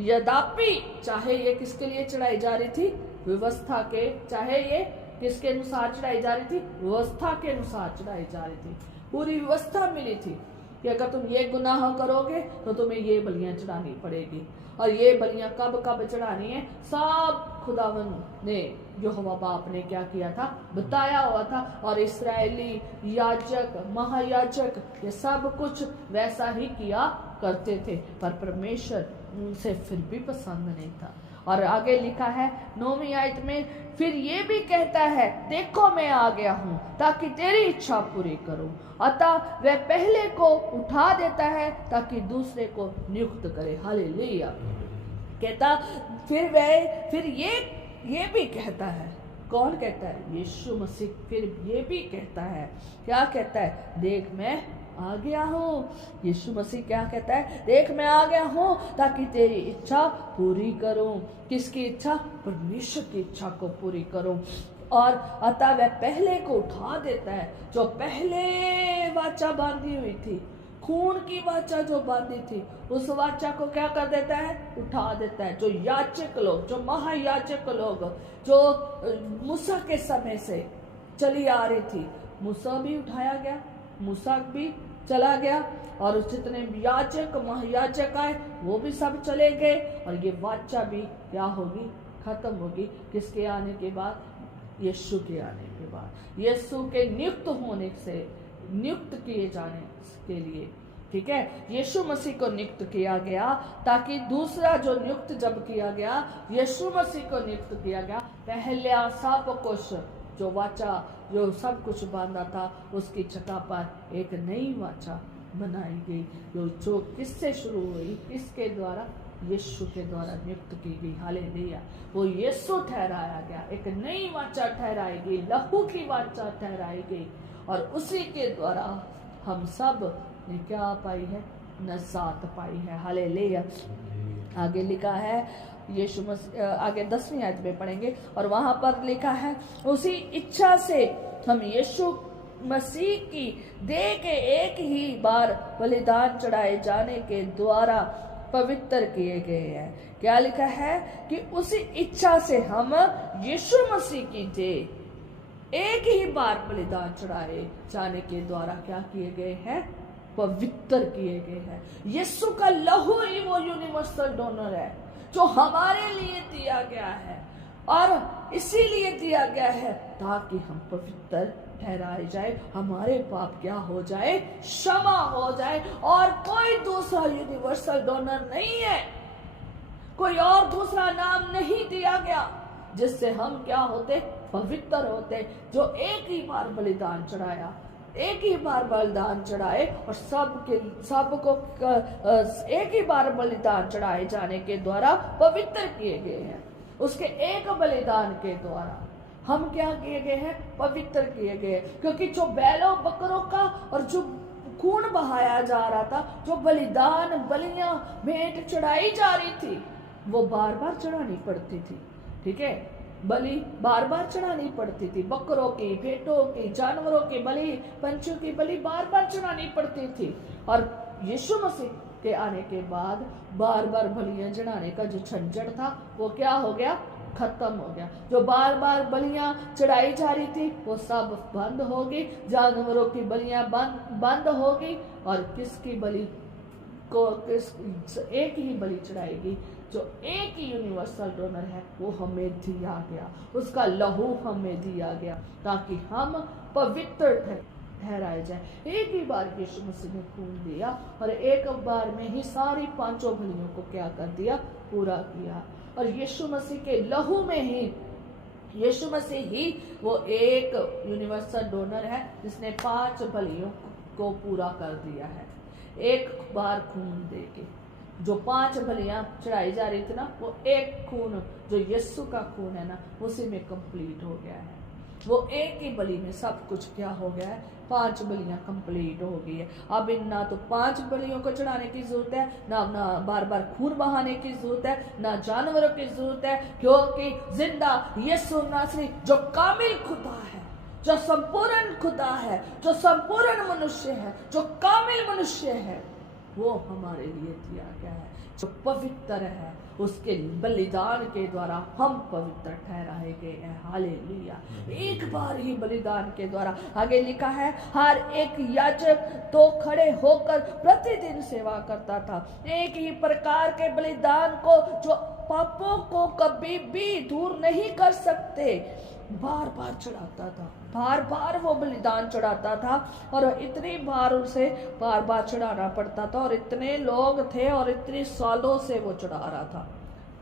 यद्यपि चाहे ये किसके लिए चढ़ाई जा रही थी, व्यवस्था के, चाहे ये किसके अनुसार चढ़ाई जा रही थी, व्यवस्था के अनुसार चढ़ाई जा रही थी। पूरी व्यवस्था मिली थी कि अगर तुम ये गुनाह करोगे तो तुम्हें ये बलियां चढ़ानी पड़ेगी। और ये बलियां कब कब चढ़ानी है, सब खुदावन ने यहोवा बाप ने क्या किया था, बताया हुआ था। और इस्राएली याजक, महायाजक ये सब कुछ वैसा ही किया करते थे, पर परमेश्वर उनसे फिर भी पसंद नहीं था। और आगे लिखा है 9वीं आयत में, फिर ये भी कहता है देखो मैं आ गया हूँ ताकि तेरी इच्छा पूरी करूं। अतः वह पहले को उठा देता है ताकि दूसरे को नियुक्त करे। हालेलुया। कहता फिर ये भी कहता है, कौन कहता है? यीशु मसीह फिर ये भी कहता है, क्या कहता है? देख मैं आ गया हूँ। यीशु मसीह क्या कहता है? देख मैं आ गया हूँ ताकि तेरी इच्छा पूरी करूं। किसकी इच्छा? परमेश्वर की इच्छा को पूरी करूं। और अतः वह पहले को उठा देता है, जो पहले वाचा बांधी हुई थी, खून की वाचा जो बांधी थी, उस वाचा को क्या कर देता है? उठा देता है। जो याचक लोग, जो महायाचक लोग, जो मूसा के समय से चली आ रही थी, मूसा भी उठाया गया, मूसा भी चला गया, और जितने याचक महायाचक आए वो भी सब चले गए, और ये वाचा भी क्या होगी? खत्म होगी। किसके आने के बाद? यीशु के आने के बाद, यीशु के नियुक्त किए जाने के लिए। ठीक है, यीशु मसीह को नियुक्त किया गया ताकि दूसरा जो नियुक्त जब किया गया, यीशु मसीह को नियुक्त किया गया, पहले सब कुछ जो वाचा जो सब कुछ बांधा था उसकी जगह पर एक नई वाचा बनाई गई, जो किससे शुरू हुई? किसके द्वारा? यीशु के द्वारा नियुक्त की गई। हालेलुया। वो यीशु ठहराया गया, एक नई वाचा ठहराई गई, लहू की वाचा ठहराई गई, और उसी के द्वारा हम सब ने क्या पाई है? नजात पाई है। हालेलुया। आगे लिखा है यीशु मसीह, आगे 10वीं आयत में पढ़ेंगे, और वहां पर लिखा है उसी इच्छा से हम यीशु मसीह की देह के एक ही बार बलिदान चढ़ाए जाने के द्वारा पवित्र किए गए हैं। क्या लिखा है कि उसी इच्छा से हम यीशु मसीह की देह एक ही बार बलिदान चढ़ाए जाने के द्वारा क्या किए गए हैं? पवित्र किए गए हैं। यीशु का लहू ही वो यूनिवर्सल डोनर है जो हमारे लिए दिया गया है, और इसीलिए दिया गया है ताकि हम पवित्र ठहराए जाए, हमारे पाप क्या हो जाए? क्षमा हो जाए। और कोई दूसरा यूनिवर्सल डोनर नहीं है, कोई और दूसरा नाम नहीं दिया गया जिससे हम क्या होते? पवित्र होते। जो एक ही बार बलिदान चढ़ाया, एक ही बार बलिदान चढ़ाए, और सबको एक ही बार बलिदान चढ़ाए जाने के द्वारा पवित्र किए गए हैं। उसके एक बलिदान के द्वारा हम क्या किए गए हैं? पवित्र किए गए। क्योंकि जो बैलों बकरों का और जो खून बहाया जा रहा था, जो बलिदान बलियां भेंट चढ़ाई जा रही थी, वो बार बार चढ़ानी पड़ती थी। ठीक है, बलि बार बार चढ़ानी पड़ती थी, बकरों की, भेंटों की, जानवरों की बलि, पंछियों की बलि बार बार चढ़ानी पड़ती थी। और यीशु मसीह के आने के बाद बार बार बलियां चढ़ाने का जो झंझट था वो क्या हो गया, खत्म हो गया। जो बार बार बलियां चढ़ाई जा रही थी वो सब बंद हो गई, जानवरों की बलियां बंद हो गई, और किसकी बलि को एक ही बलि चढ़ाएगी, जो एक ही यूनिवर्सल डोनर है, वो हमें दिया गया, उसका लहू हमें दिया गया ताकि हम पवित्र ठहराए जाए। एक ही बार यीशु मसीह ने खून दिया और एक बार में ही सारी पांचों बलियों को क्या कर दिया, पूरा किया। और यीशु मसीह के लहू में ही, यीशु मसीह ही वो एक यूनिवर्सल डोनर है जिसने 5 बलियों को पूरा कर दिया है एक बार खून देके। जो 5 बलियां चढ़ाई जा रही थी ना, वो एक खून जो यीशु का खून है ना, उसी में कंप्लीट हो गया है। वो एक ही बलि में सब कुछ क्या हो गया है, 5 बलियां कंप्लीट हो गई है। अब ना तो 5 बलियों को चढ़ाने की जरूरत है, ना बार बार खून बहाने की जरूरत है, ना जानवरों की जरूरत है, क्योंकि जिंदा यीशु नासरी जो कामिल खुदा है, जो संपूर्ण खुदा है, जो संपूर्ण मनुष्य है, जो कामिल मनुष्य है, वो हमारे लिए दिया गया है, जो पवित्र है। उसके बलिदान के द्वारा हम पवित्र ठहराए गए हैं। हालेलुया। एक बार ही बलिदान के द्वारा, आगे लिखा है, हर एक याजक तो खड़े होकर प्रतिदिन सेवा करता था, एक ही प्रकार के बलिदान को जो पापों को कभी भी दूर नहीं कर सकते, बार बार चढ़ाता था, बार बार वो बलिदान चढ़ाता था, और इतनी बार उसे बार बार चढ़ाना पड़ता था, और इतने लोग थे और इतने सालों से वो चढ़ा रहा था।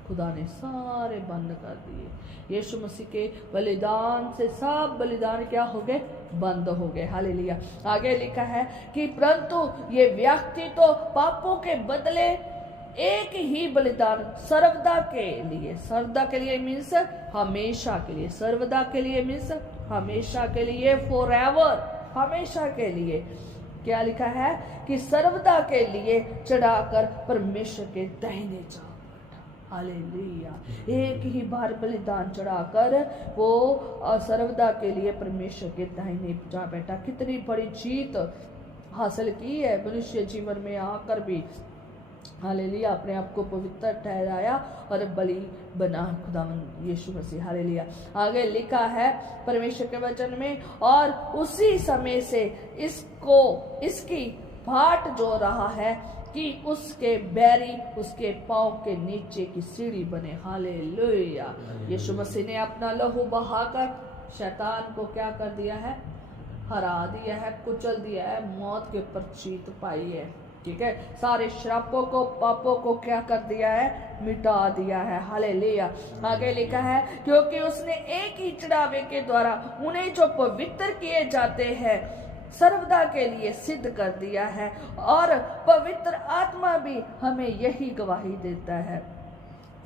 खुदा ने सारे बंद कर दिए। यीशु मसीह के बलिदान से सब बलिदान क्या हो गए, बंद हो गए। हालेलुया। आगे लिखा है कि परंतु ये व्यक्ति तो पापों के बदले एक ही बलिदान सर्वदा के लिए मीन्स हमेशा के लिए, सर्वदा के लिए मीन्स हमेशा के लिए, फॉरएवर, हमेशा के लिए। क्या लिखा है कि सर्वदा के लिए चढ़ाकर परमेश्वर के दाहिने जा बैठा। हालेलुया। एक ही बार बलिदान चढ़ाकर वो सर्वदा के लिए परमेश्वर के दाहिने जा बैठा। कितनी बड़ी जीत हासिल की है मनुष्य जीवन में आकर भी। हालेलुया। अपने आप को पवित्र ठहराया और बलि बना खुदावंद यीशु मसीह। हालेलुया। आगे लिखा है परमेश्वर के वचन में, और उसी समय से इसकी फाट जो रहा है कि उसके बैरी उसके पांव के नीचे की सीढ़ी बने। हालेलुया। यीशु मसीह ने अपना लहू बहाकर शैतान को क्या कर दिया है, हरा दिया है, कुचल दिया है, मौत के ऊपर जीत पाई है। ठीक है, सारे श्रापों को, पापों को क्या कर दिया है, मिटा दिया है। हालेलुया। आगे लिखा है, क्योंकि उसने एक ही चढ़ावे के द्वारा उन्हें जो पवित्र किए जाते हैं सर्वदा के लिए सिद्ध कर दिया है, और पवित्र आत्मा भी हमें यही गवाही देता है,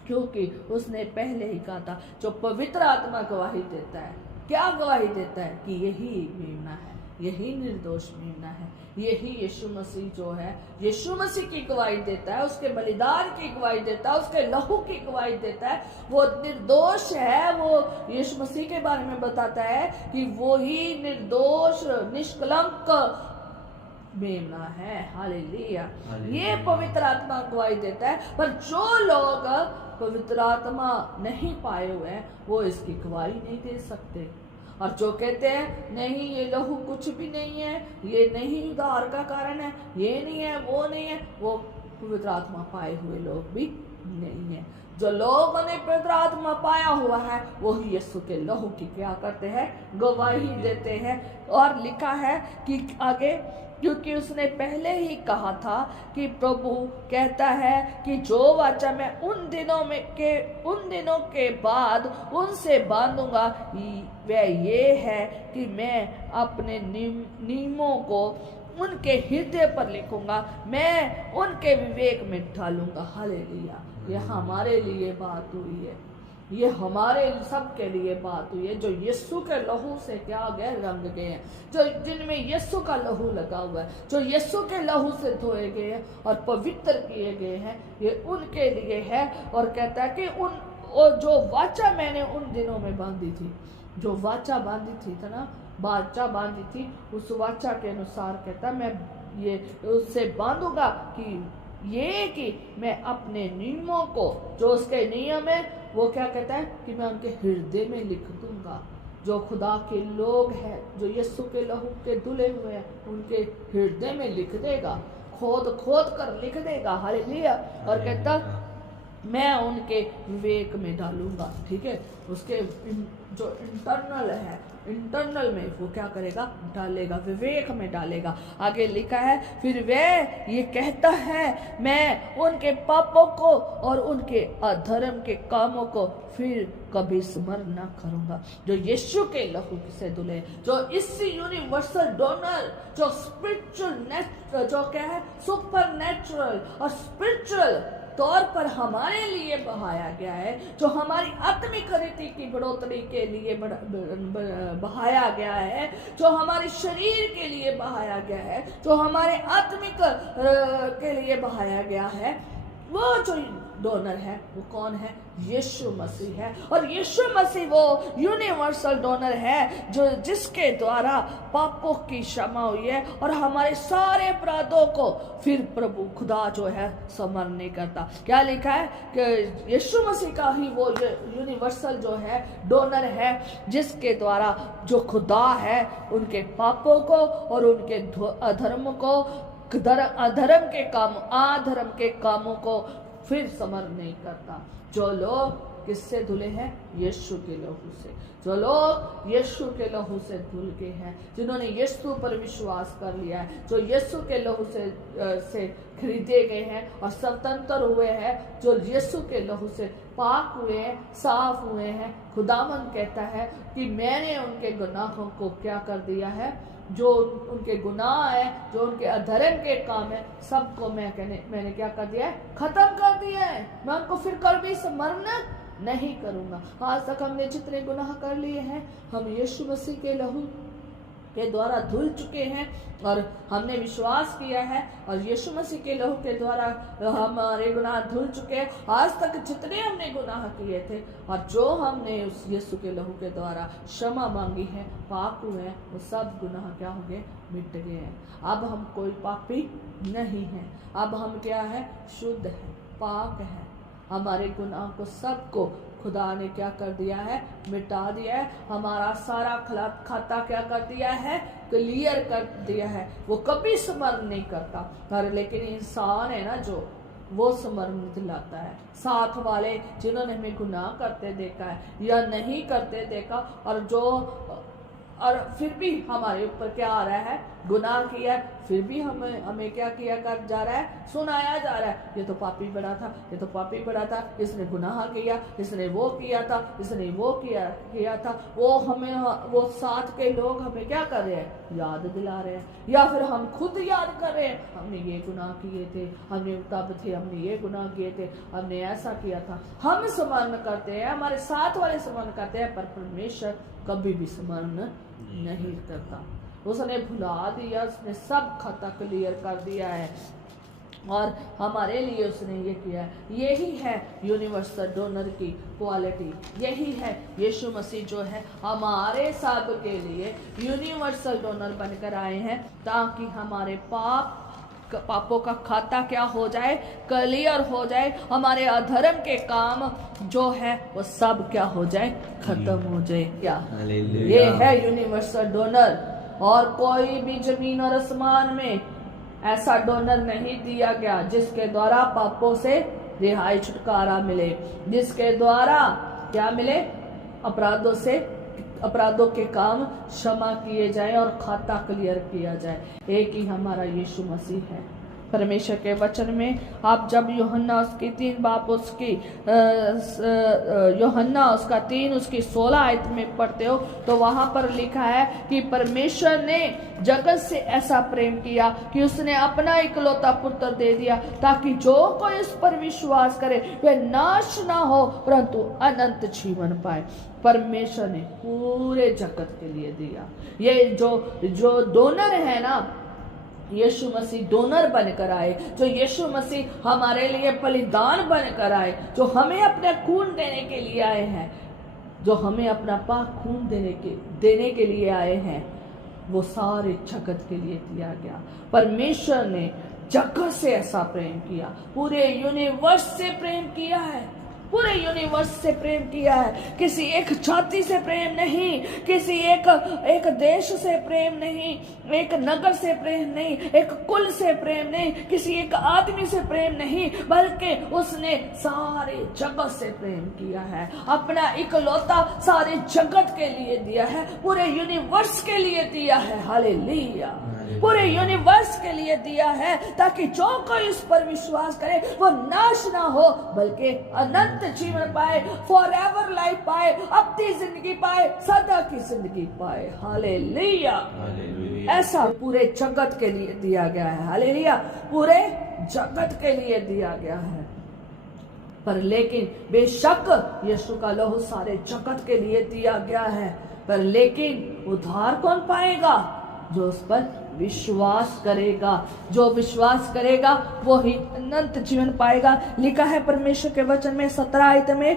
क्योंकि उसने पहले ही कहा था। जो पवित्र आत्मा गवाही देता है, क्या गवाही देता है कि यही मेमना है, यही निर्दोष मेमना है, यही यीशु मसीह जो है, यीशु मसीह की गवाही देता है, उसके बलिदान की गवाही देता है, उसके लहू की गवाही देता है। वो निर्दोष है, वो यीशु मसीह के बारे में बताता है कि वो ही निर्दोष निष्कलंक मेमना है। हालेलुया। ये पवित्र आत्मा गवाही देता है। पर जो लोग पवित्र आत्मा नहीं पाए हुए हैं, वो इसकी गवाही नहीं दे सकते। और जो कहते हैं नहीं ये लहू कुछ भी नहीं है, ये नहीं उद्धार का कारण है, ये नहीं है, वो नहीं है, वो पवित्र आत्मा पाए हुए लोग भी नहीं है। जो लोगों ने पवित्र आत्मा पाया हुआ है वो ही यीशु के लहू की क्या करते हैं, गवाही देते हैं। और लिखा है कि आगे, क्योंकि उसने पहले ही कहा था कि प्रभु कहता है कि जो वाचा मैं उन दिनों के बाद उनसे बांधूंगा वह ये है कि मैं अपने नियमों को उनके हृदय पर लिखूंगा, मैं उनके विवेक में ढालूंगा। हालेलुया। ये हमारे लिए बात हुई है, ये हमारे सबके लिए बात हुई है, जो यीशु के लहू से क्या गए, रंग गए हैं, जो जिनमें यीशु का लहू लगा हुआ है, जो यीशु के लहू से धोए गए हैं और पवित्र किए गए हैं, ये उनके लिए है। और कहता है कि जो वाचा मैंने उन दिनों में बांधी थी, जो वाचा बांधी थी ना, वाचा बांधी थी, उस वाचा के अनुसार कहता मैं ये उससे बांधूंगा कि मैं अपने नियमों को, जो उसके नियम है वो क्या कहता है कि मैं उनके हृदय में लिख दूंगा। जो खुदा के लोग हैं, जो यीशु के लहू के धुले हुए हैं, उनके हृदय में लिख देगा, खोद खोद कर लिख देगा। हालेलुया। और कहता मैं उनके विवेक में डालूंगा। ठीक है, उसके जो इंटरनल में वो क्या करेगा, डालेगा, विवेक में डालेगा। आगे लिखा है फिर वह ये कहता है मैं उनके पापों को और उनके अधर्म के कामों को फिर कभी स्मरण न करूंगा। जो यीशु के लहू से धुले, जो इस यूनिवर्सल डोनर, जो स्पिरिचुअल, जो क्या है सुपर नेचुरल और स्पिरिचुअल तौर पर हमारे लिए बहाया गया है, जो हमारी आत्मिक रीति की बढ़ोतरी के लिए बहाया गया है, जो हमारे शरीर के लिए बहाया गया है, जो हमारे आत्मिक के लिए बहाया गया है, वो जो डोनर है वो कौन है? यीशु मसीह है। और यीशु मसीह वो यूनिवर्सल डोनर है जो जिसके द्वारा पापों की क्षमा हुई है और हमारे सारे अपराधों को फिर प्रभु खुदा जो है स्मरण नहीं करता। क्या लिखा है कि यीशु मसीह का ही वो यूनिवर्सल जो है डोनर है जिसके द्वारा जो खुदा है उनके पापों को और उनके अधर्म को, अधर्म के कामों को फिर स्मरण नहीं करता। जो लोग किससे धुले हैं? यीशु के लहू से। जो लोग यीशु के लहू से धुल गए हैं, जिन्होंने यीशु पर विश्वास कर लिया है, जो यीशु के लहू से खरीदे गए हैं और स्वतंत्र हुए हैं, जो यीशु के लहू से पाक हुए हैं, साफ हुए हैं, खुदावन कहता है कि मैंने उनके गुनाहों को क्या कर दिया है, जो उनके गुनाह है, जो उनके अधर्म के काम है, सबको मैंने क्या कर दिया है? खत्म कर दिया है। मैं उनको फिर कभी स्मरण नहीं करूंगा। आज तक हमने जितने गुनाह कर लिए हैं, हम यीशु मसीह के लहू के द्वारा धुल चुके हैं और हमने विश्वास किया है और यीशु मसीह के लहू के द्वारा हमारे गुनाह धुल चुके हैं। आज तक जितने हमने गुनाह किए थे और जो हमने उस यीशु के लहू के द्वारा क्षमा मांगी है, पाक हुए हैं, वो सब गुनाह क्या हो गए? मिट गए हैं। अब हम कोई पापी नहीं हैं। अब हम क्या है? शुद्ध है, पाक है। हमारे गुनाह को सबको खुदा ने क्या कर दिया है? मिटा दिया है। हमारा सारा खाता क्या कर दिया है? क्लियर कर दिया है। वो कभी स्मरण नहीं करता, पर लेकिन इंसान है ना जो, वो स्मरण दिलाता है। साथ वाले जिन्होंने हमें गुनाह करते देखा है या नहीं करते देखा और फिर भी हमारे ऊपर क्या आ रहा है? गुनाह किया, फिर भी हमें क्या किया कर जा रहा है? सुनाया जा रहा है, ये तो पापी बड़ा था, ये तो पापी बड़ा था, इसने गुनाह किया, इसने वो किया था, इसने वो किया था। वो साथ के लोग हमें क्या कर रहे हैं? याद दिला रहे हैं, या फिर हम खुद याद कर रहे हैं, हमने ये गुनाह किए थे, हमने तब थे, हमने ये गुनाह किए थे, हमने ऐसा किया था। हम स्मरण करते हैं, हमारे साथ वाले स्मरण करते हैं, पर परमेश्वर कभी भी स्मरण नहीं करता। उसने भुला दिया, उसने सब खाता क्लियर कर दिया है और हमारे लिए उसने ये किया है। यही है यूनिवर्सल डोनर की क्वालिटी, यही है यीशु मसीह जो है हमारे सब के लिए यूनिवर्सल डोनर बनकर आए हैं, ताकि हमारे पापों का खाता क्या हो जाए? क्लियर हो जाए। हमारे अधर्म के काम जो है वो सब क्या हो जाए? खत्म हो जाए। क्या ये है यूनिवर्सल डोनर? और कोई भी जमीन और आसमान में ऐसा डोनर नहीं दिया गया जिसके द्वारा पापों से रिहाई, छुटकारा मिले, जिसके द्वारा क्या मिले? अपराधों के काम क्षमा किए जाए और खाता क्लियर किया जाए। एक ही हमारा यीशु मसीह है। परमेश्वर के वचन में आप जब यूहन्ना उसकी 3 बाप उसकी यूहन्ना उसका 3 उसकी 16 आयत में पढ़ते हो तो वहां पर लिखा है कि परमेश्वर ने जगत से ऐसा प्रेम किया कि उसने अपना इकलौता पुत्र दे दिया, ताकि जो कोई उस पर विश्वास करे वह नाश ना हो परंतु अनंत जीवन पाए। परमेश्वर ने पूरे जगत के लिए दिया। ये जो डोनर है ना, यीशु मसीह डोनर बनकर आए, जो यीशु मसीह हमारे लिए बलिदान बनकर आए, जो हमें अपना खून देने के लिए आए हैं, जो हमें अपना पाक खून देने के लिए आए हैं, वो सारे जगत के लिए दिया गया। परमेश्वर ने जगत से ऐसा प्रेम किया, पूरे यूनिवर्स से प्रेम किया है, पूरे यूनिवर्स से प्रेम किया है। किसी एक जाति से प्रेम नहीं, किसी एक देश से प्रेम नहीं, एक नगर से प्रेम नहीं, एक कुल से प्रेम नहीं, किसी एक आदमी से प्रेम नहीं, बल्कि उसने सारे जगत से प्रेम किया है। अपना इकलौता सारे जगत के लिए दिया है, पूरे यूनिवर्स के लिए दिया है। हालेलुया, पूरे यूनिवर्स के लिए दिया है, ताकि जो कोई इस पर विश्वास करे वो नाश ना हो, बल्कि अनंत जीवन पाए, फॉरएवर लाइफ पाए, अपनी जिंदगी पाए, सदा की जिंदगी पाए। हालेलुया, ऐसा पूरे जगत के लिए दिया गया है। हालेलुया, पूरे जगत के लिए दिया गया है। पर लेकिन बेशक यीशु का लहू सारे जगत के लिए दिया गया है, पर लेकिन उद्धार कौन पाएगा? जो उस पर विश्वास करेगा। जो विश्वास करेगा वो ही अनंत जीवन पाएगा। लिखा है परमेश्वर के वचन में 17 आयत में,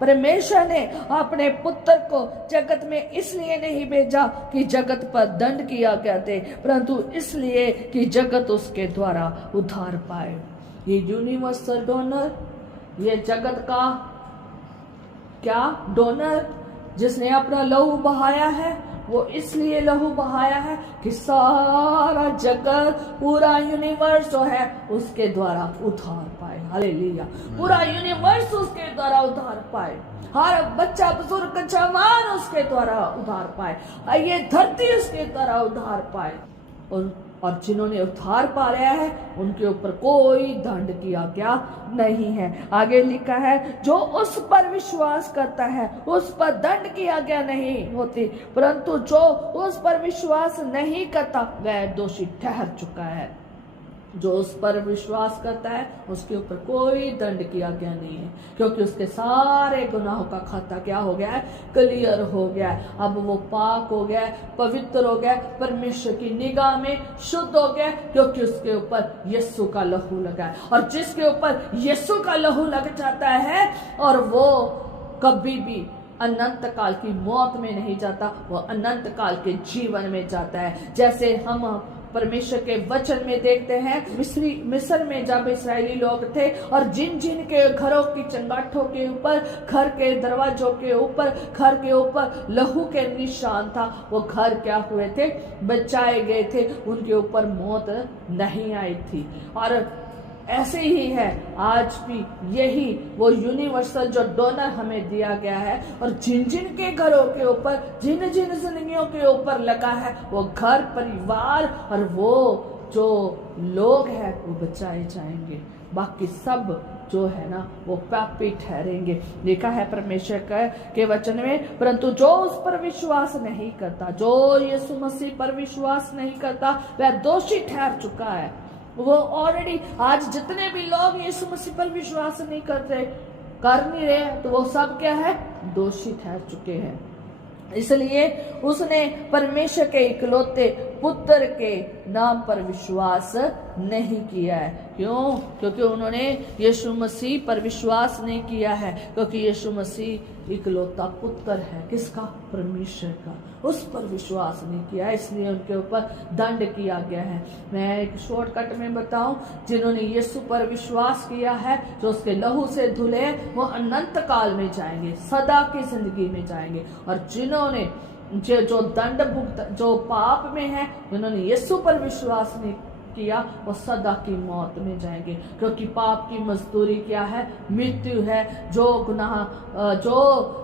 परमेश्वर ने अपने पुत्र को जगत में इसलिए नहीं भेजा कि जगत पर दंड किया गया दे, परंतु इसलिए कि जगत उसके द्वारा उद्धार पाए। ये यूनिवर्सल डोनर, ये जगत का क्या डोनर, जिसने अपना लहू बहाया है, वो इसलिए लहू बहाया है कि सारा जगत, पूरा यूनिवर्स जो है उसके द्वारा उद्धार पाए। हालेलुया, पूरा यूनिवर्स उसके द्वारा उद्धार पाए। हर बच्चा, बुजुर्ग, जवान उसके द्वारा उद्धार पाए। ये धरती उसके द्वारा उद्धार पाए। और जिन्होंने उद्धार पा लिया है उनके ऊपर कोई दंड किया गया नहीं है। आगे लिखा है, जो उस पर विश्वास करता है उस पर दंड किया गया नहीं होती, परंतु जो उस पर विश्वास नहीं करता वह दोषी ठहर चुका है। जो उस पर विश्वास करता है उसके ऊपर कोई दंड किया गया नहीं है, क्योंकि उसके सारे गुनाहों का खाता क्या हो गया है? क्लियर हो गया है। अब वो पाक हो गया है, पवित्र हो गया है, परमेश्वर की निगाह में शुद्ध हो गया, क्योंकि उसके ऊपर यीशु का लहू लगा है। और जिसके ऊपर यीशु का लहू लग जाता है और वो कभी भी अनंत काल की मौत में नहीं जाता, वो अनंत काल के जीवन में जाता है। जैसे हम परमेश्वर के वचन में देखते हैं, मिस्र में जब इस्राएली लोग थे और जिन जिन के घरों की चंगाठों के ऊपर, घर के दरवाजों के ऊपर, घर के ऊपर लहू के निशान था, वो घर क्या हुए थे? बचाए गए थे, उनके ऊपर मौत नहीं आई थी। और ऐसे ही है आज भी, यही वो यूनिवर्सल जो डोनर हमें दिया गया है, और जिन जिन के घरों के ऊपर, जिन जिन जिंदगियों के ऊपर लगा है, वो घर, परिवार और वो जो लोग हैं वो बचाए जाएंगे। बाकी सब जो है ना वो पापी ठहरेंगे। लिखा है परमेश्वर के वचन में, परंतु जो उस पर विश्वास नहीं करता, जो यीशु मसीह पर विश्वास नहीं करता, वह दोषी ठहर चुका है। वो ऑलरेडी, आज जितने भी लोग यीशु मसीह पर विश्वास नहीं करते, कर नहीं रहे, तो वो सब क्या है? दोषी ठहर चुके हैं। इसलिए उसने परमेश्वर के इकलौते पुत्र के नाम पर विश्वास नहीं किया है। क्यों? क्योंकि उन्होंने यीशु मसीह पर विश्वास नहीं किया है, क्योंकि यीशु मसीह इकलौता पुत्र है। किसका? परमेश्वर का। उस पर विश्वास नहीं किया, इसलिए उनके ऊपर दंड किया गया है। मैं एक शॉर्टकट में बताऊं, जिन्होंने यीशु पर विश्वास किया है, जो उसके लहू से धुले, वो अनंत काल में जाएंगे, सदा की जिंदगी में जाएंगे। और जिन्होंने जो दंड भुगत, जो पाप में है, जिन्होंने यीशु पर विश्वास नहीं किया, वो सदा की मौत में जाएंगे, क्योंकि पाप की मजदूरी क्या है? मृत्यु है।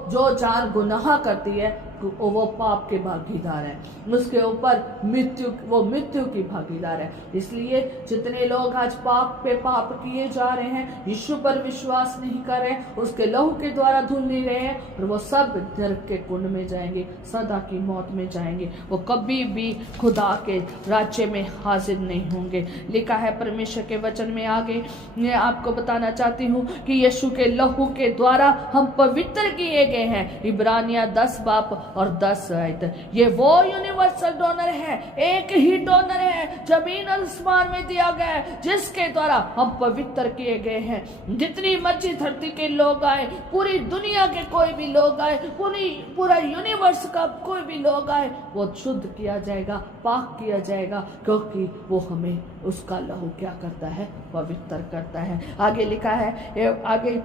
जो जान गुनाह करती है वो पाप के भागीदार है, उसके ऊपर मृत्यु की भागीदार है। इसलिए जितने लोग आज पाप पे पाप किए जा रहे हैं, यीशु पर विश्वास नहीं कर रहे, उसके लहू के द्वारा धुल नहीं रहे हैं, और वो सब नरक के कुंड में जाएंगे, सदा की मौत में जाएंगे। वो कभी भी खुदा के राज्य में हाजिर नहीं होंगे। लिखा है परमेश्वर के वचन में आगे, मैं आपको बताना चाहती हूँ कि यीशु के लहू के द्वारा हम पवित्र किए गए हैं। इब्रानिया 10 बाब और 10 आयत। ये वो यूनिवर्सल डोनर है, एक ही डोनर है जमीन और आसमान में दिया गया है, जिसके द्वारा हम पवित्र किए गए हैं। जितनी मर्जी धरती के लोग आए, पूरी दुनिया के कोई भी लोग आए, पूरा यूनिवर्स का कोई भी लोग आए, वो शुद्ध किया जाएगा, पाक किया जाएगा, क्योंकि वो हमें उसका लहू क्या करता है, पवित्र करता है। आगे लिखा है, आगे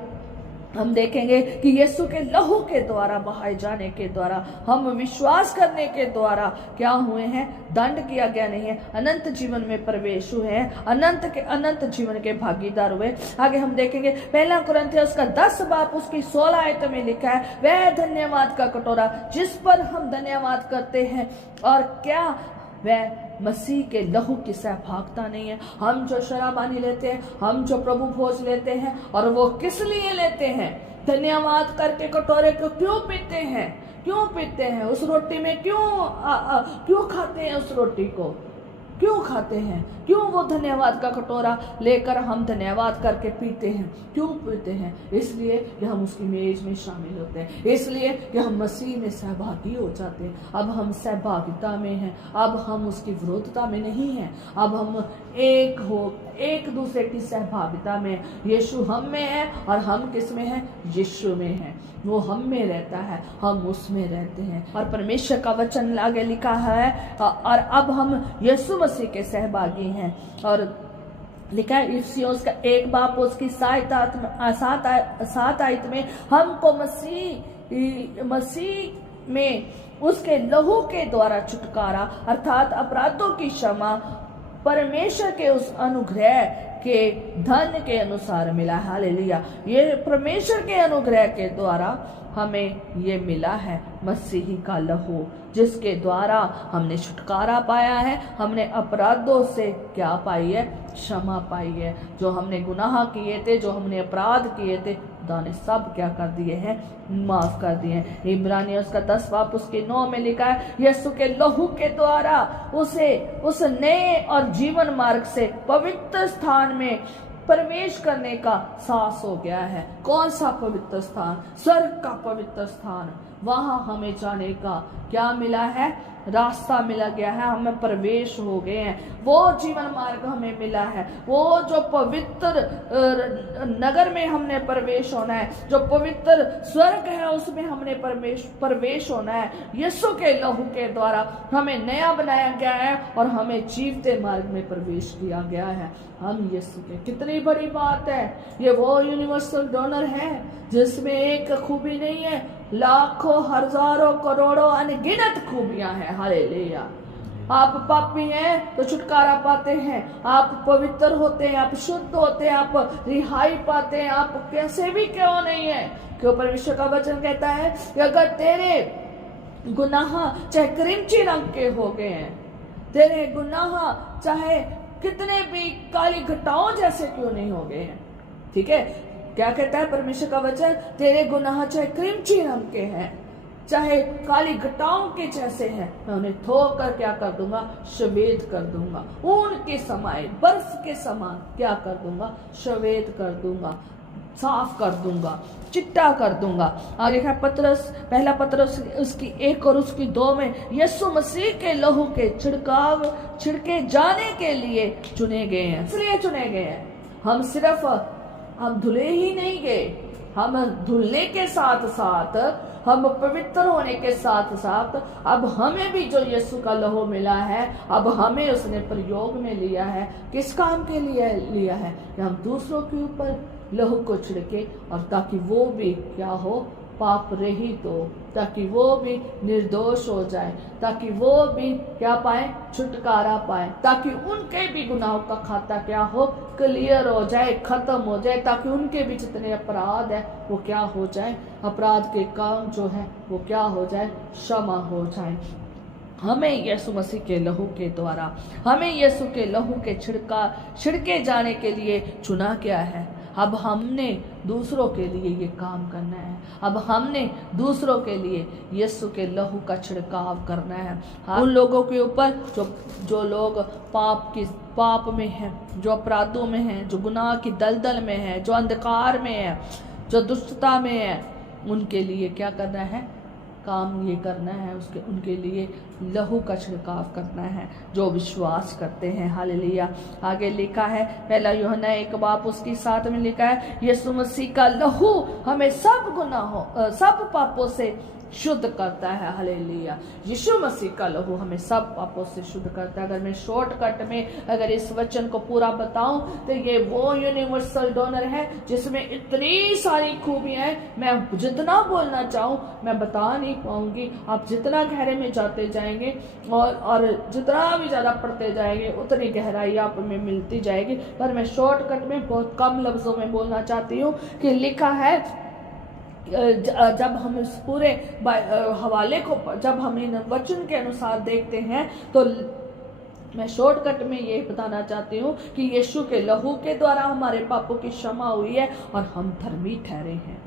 हम देखेंगे कि यीशु के लहू के द्वारा बहाए जाने के द्वारा हम विश्वास करने के द्वारा क्या हुए हैं, दंड किया गया नहीं है, अनंत जीवन में प्रवेश हुए हैं, अनंत जीवन के भागीदार हुए। आगे हम देखेंगे 1 कुरिन्थियों उसका 10 बाब उसकी 16 आयत में लिखा है, वह धन्यवाद का कटोरा जिस पर हम धन्यवाद करते हैं, और क्या वह मसीह के लहू की सहभागिता नहीं है। हम जो शराबानी लेते हैं, हम जो प्रभु भोज लेते हैं, और वो किस लिए लेते हैं, धन्यवाद करके कटोरे को क्यों पीते हैं, क्यों पीते हैं, उस रोटी में क्यों खाते हैं, उस रोटी को क्यों खाते हैं, क्यों वो धन्यवाद का कटोरा लेकर हम धन्यवाद करके पीते हैं, क्यों पीते हैं, इसलिए कि हम उसकी मेज में शामिल होते हैं, इसलिए कि हम मसीह में सहभागी हो जाते हैं। अब हम सहभागिता में हैं, अब हम उसकी विरोधता में नहीं हैं, अब हम एक दूसरे की सहभागिता में। यीशु हम में है और हम किस में है, यीशु में है। वो हम में रहता है, हम उसमें रहते हैं। और परमेश्वर का वचन आगे लिखा है, और अब हम यीशु मसीह के सहभागी हैं। और लिखा है इफिसियों का 1 बाब उसकी 7 आयत में, हमको मसीह में उसके लहू के द्वारा छुटकारा अर्थात अपराधों की क्षमा परमेश्वर के उस अनुग्रह के धन के अनुसार मिला। हालेलुया। ये परमेश्वर के अनुग्रह के द्वारा हमें ये मिला है, मसीही का लहू, जिसके द्वारा हमने छुटकारा पाया है। हमने अपराधों से क्या पाई है, क्षमा पाई है। जो हमने गुनाह किए थे, जो हमने अपराध किए थे, खुदा ने सब क्या कर दिए हैं, माफ कर दिए हैं। इब्रानियों का 10 बाब उसके 9 में लिखा है, यीशु के लहू के द्वारा उसे उस नए और जीवन मार्ग से पवित्र स्थान में प्रवेश करने का साहस हो गया है। कौन सा पवित्र स्थान? स्वर्ग का पवित्र स्थान। वहां हमें जाने का क्या मिला है, रास्ता मिला गया है, हमें प्रवेश हो गए हैं। वो जीवन मार्ग हमें मिला है, वो जो पवित्र नगर में हमने प्रवेश होना है, जो पवित्र स्वर्ग है उसमें हमने प्रवेश होना है। यीशु के लहू के द्वारा हमें नया बनाया गया है और हमें जीवते मार्ग में प्रवेश किया गया है। हम यीशु के, कितनी बड़ी बात है। ये वो यूनिवर्सल डोनर है जिसमें एक खूबी नहीं है, लाखों हजारों करोड़ों अनगिनत खूबियां हैं। हालेलुया। आप पापी हैं तो छुटकारा पाते हैं, आप पवित्र होते हैं, आप शुद्ध होते हैं, आप रिहाई पाते हैं, आप कैसे भी क्यों नहीं है। क्यों? परमेश्वर का वचन कहता है कि अगर तेरे गुनाह चाहे क्रिमची रंग के हो गए हैं, तेरे गुनाह चाहे कितने भी काली घटाओं जैसे क्यों नहीं हो गए हैं, ठीक है, क्या कहता है परमेश्वर का वचन, तेरे गुनाह चाहे क्रिमची रंग के हैं, चाहे काली घटाओं के जैसे हैं, मैं उन्हें धो कर क्या कर दूंगा, श्वेत कर दूंगा। ऊन के समान, बर्फ के समान क्या कर दूंगा, श्वेत कर दूंगा, साफ कर दूंगा, चिट्टा कर दूंगा। आगे है पहला पत्रस उसकी 1 और उसकी 2 में, यीशु मसीह के लहू के छिड़के जाने के लिए चुने गए हैं। इसलिए चुने गए हैं। हम धुले ही नहीं गए, हम धुलने के साथ साथ, हम पवित्र होने के साथ साथ अब हमें भी जो यीशु का लहू मिला है, अब हमें उसने प्रयोग में लिया है। किस काम के लिए लिया है? कि हम दूसरों के ऊपर लहू को छिड़के, और ताकि वो भी क्या हो, पाप रहित हो, ताकि वो भी निर्दोष हो जाए, ताकि वो भी क्या पाए, छुटकारा पाए, ताकि उनके भी गुनाहों का खाता क्या हो, क्लियर हो जाए, खत्म हो जाए, ताकि उनके भी जितने अपराध है वो क्या हो जाए, अपराध के काम जो है वो क्या हो जाए, क्षमा हो जाए। हमें यीशु मसीह के लहू के द्वारा, हमें यीशु के लहू के छिड़के जाने के लिए चुना गया है। अब हमने दूसरों के लिए ये काम करना है। अब हमने दूसरों के लिए यीशु के लहू का छिड़काव करना है। उन लोगों के ऊपर जो लोग पाप में हैं, जो अपराधों में हैं, जो गुनाह की दलदल में हैं, जो अंधकार में है, जो दुष्टता में है, उनके लिए क्या करना है, काम ये करना है, उसके उनके लिए लहू का छिड़काव करना है जो विश्वास करते हैं। हालेलुया। आगे लिखा है पहला यूहन्ना 1:7 में लिखा है, यीशु मसीह का लहू हमें सब गुनाहों सब पापों से शुद्ध करता है। हालेलुया। यीशु मसीह का लहू हमें सब पापों से शुद्ध करता है। अगर मैं शॉर्टकट में अगर इस वचन को पूरा बताऊं तो ये वो यूनिवर्सल डोनर है जिसमें इतनी सारी खूबियां हैं, मैं जितना बोलना चाहूं मैं बता नहीं पाऊंगी। आप जितना गहरे में जाते जाएंगे और जितना भी ज्यादा पढ़ते जाएंगे उतनी गहराई आप में मिलती जाएगी। पर मैं शॉर्टकट में बहुत कम लफ्जों में बोलना चाहती हूँ कि लिखा है, जब हम इस पूरे हवाले को जब हम इन वचन के अनुसार देखते हैं तो मैं शॉर्टकट में ये बताना चाहती हूँ कि यीशु के लहू के द्वारा हमारे पापों की क्षमा हुई है और हम धर्मी ठहरे हैं।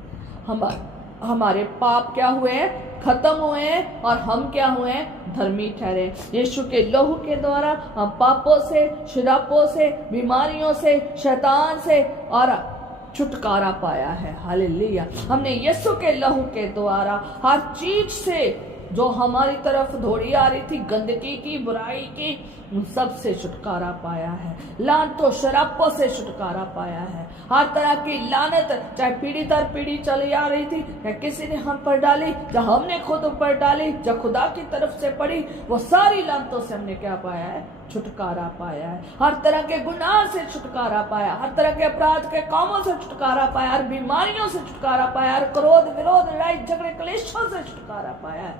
हमारे पाप क्या हुए हैं? खत्म हुए हैं और हम क्या हुए हैं? धर्मी ठहरे। यीशु के लहू के द्वारा हम पापों से, शराबों से, बीमारियों से, शैतान से और छुटकारा पाया है। हालेलुया। हमने यीशु के लहू के द्वारा हर चीज से जो हमारी तरफ दौड़ी आ रही थी, गंदगी की, बुराई की, उन सब से छुटकारा पाया है। लानतों शराबों से छुटकारा पाया है। हर तरह की लानत चाहे पीढ़ी दर पीढ़ी चली आ रही थी, चाहे किसी ने हम पर डाली, चाहे हमने खुद पर डाली, चाहे खुदा की तरफ से पड़ी, वो सारी लानतों से हमने क्या पाया है? छुटकारा पाया है। हर तरह के गुनाह से छुटकारा पाया, हर तरह के अपराध के कामों से छुटकारा पाया, हर बीमारियों से छुटकारा पाया, हर क्रोध, विरोध, लड़ाई झगड़े, क्लेशों से छुटकारा पाया है,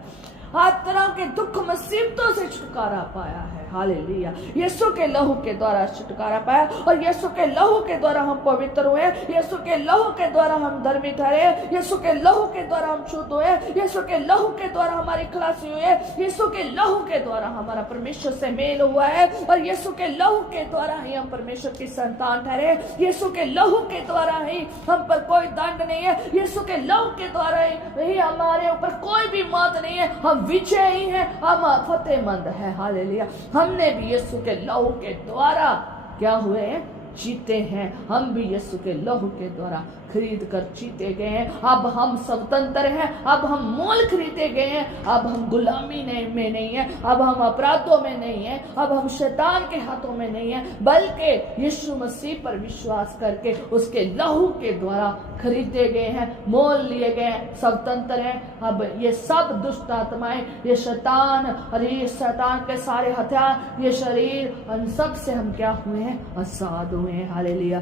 हर तरह के दुख मुसीबतों से छुटकारा पाया है। हालेलुया। यीशु के लहू के द्वारा छुटकारा पाया और यीशु के लहू के द्वारा हम पवित्र हुए, यीशु के लहू के द्वारा हम धर्मी ठहरे, यीशु के लहू के द्वारा हम शुद्ध हुए, यीशु के लहू के द्वारा हमारी खलासी हुई है, यीशु के लहू के द्वारा हमारा परमेश्वर से मेल हुआ है और यीशु के लहू के द्वारा ही हम परमेश्वर की संतान ठहरे। यीशु के लहू के द्वारा ही हम पर कोई दंड नहीं है, यीशु के लहू के द्वारा ही हमारे ऊपर कोई भी मौत नहीं है, हम विजयी हैं, हम फतेहमंद हैं। हालेलुया। हमने भी यीशु के लहू के द्वारा क्या हुए हैं? जीते हैं। हम भी यीशु के लहू के द्वारा खरीद कर जीते गए हैं। अब हम स्वतंत्र हैं, अब हम मोल खरीदे गए हैं, अब हम गुलामी में नहीं है, अब हम अपराधों में नहीं है, अब हम शैतान के हाथों में नहीं है, बल्कि यीशु मसीह पर विश्वास करके उसके लहू के द्वारा खरीदे गए हैं, मोल लिए गए हैं, स्वतंत्र हैं। अब ये सब दुष्ट आत्माएं, ये शैतान और ये शैतान के सारे हथियार, ये शरीर, उन सब से हम क्या हुए हैं? आजाद हुए हैं। हालेलुया।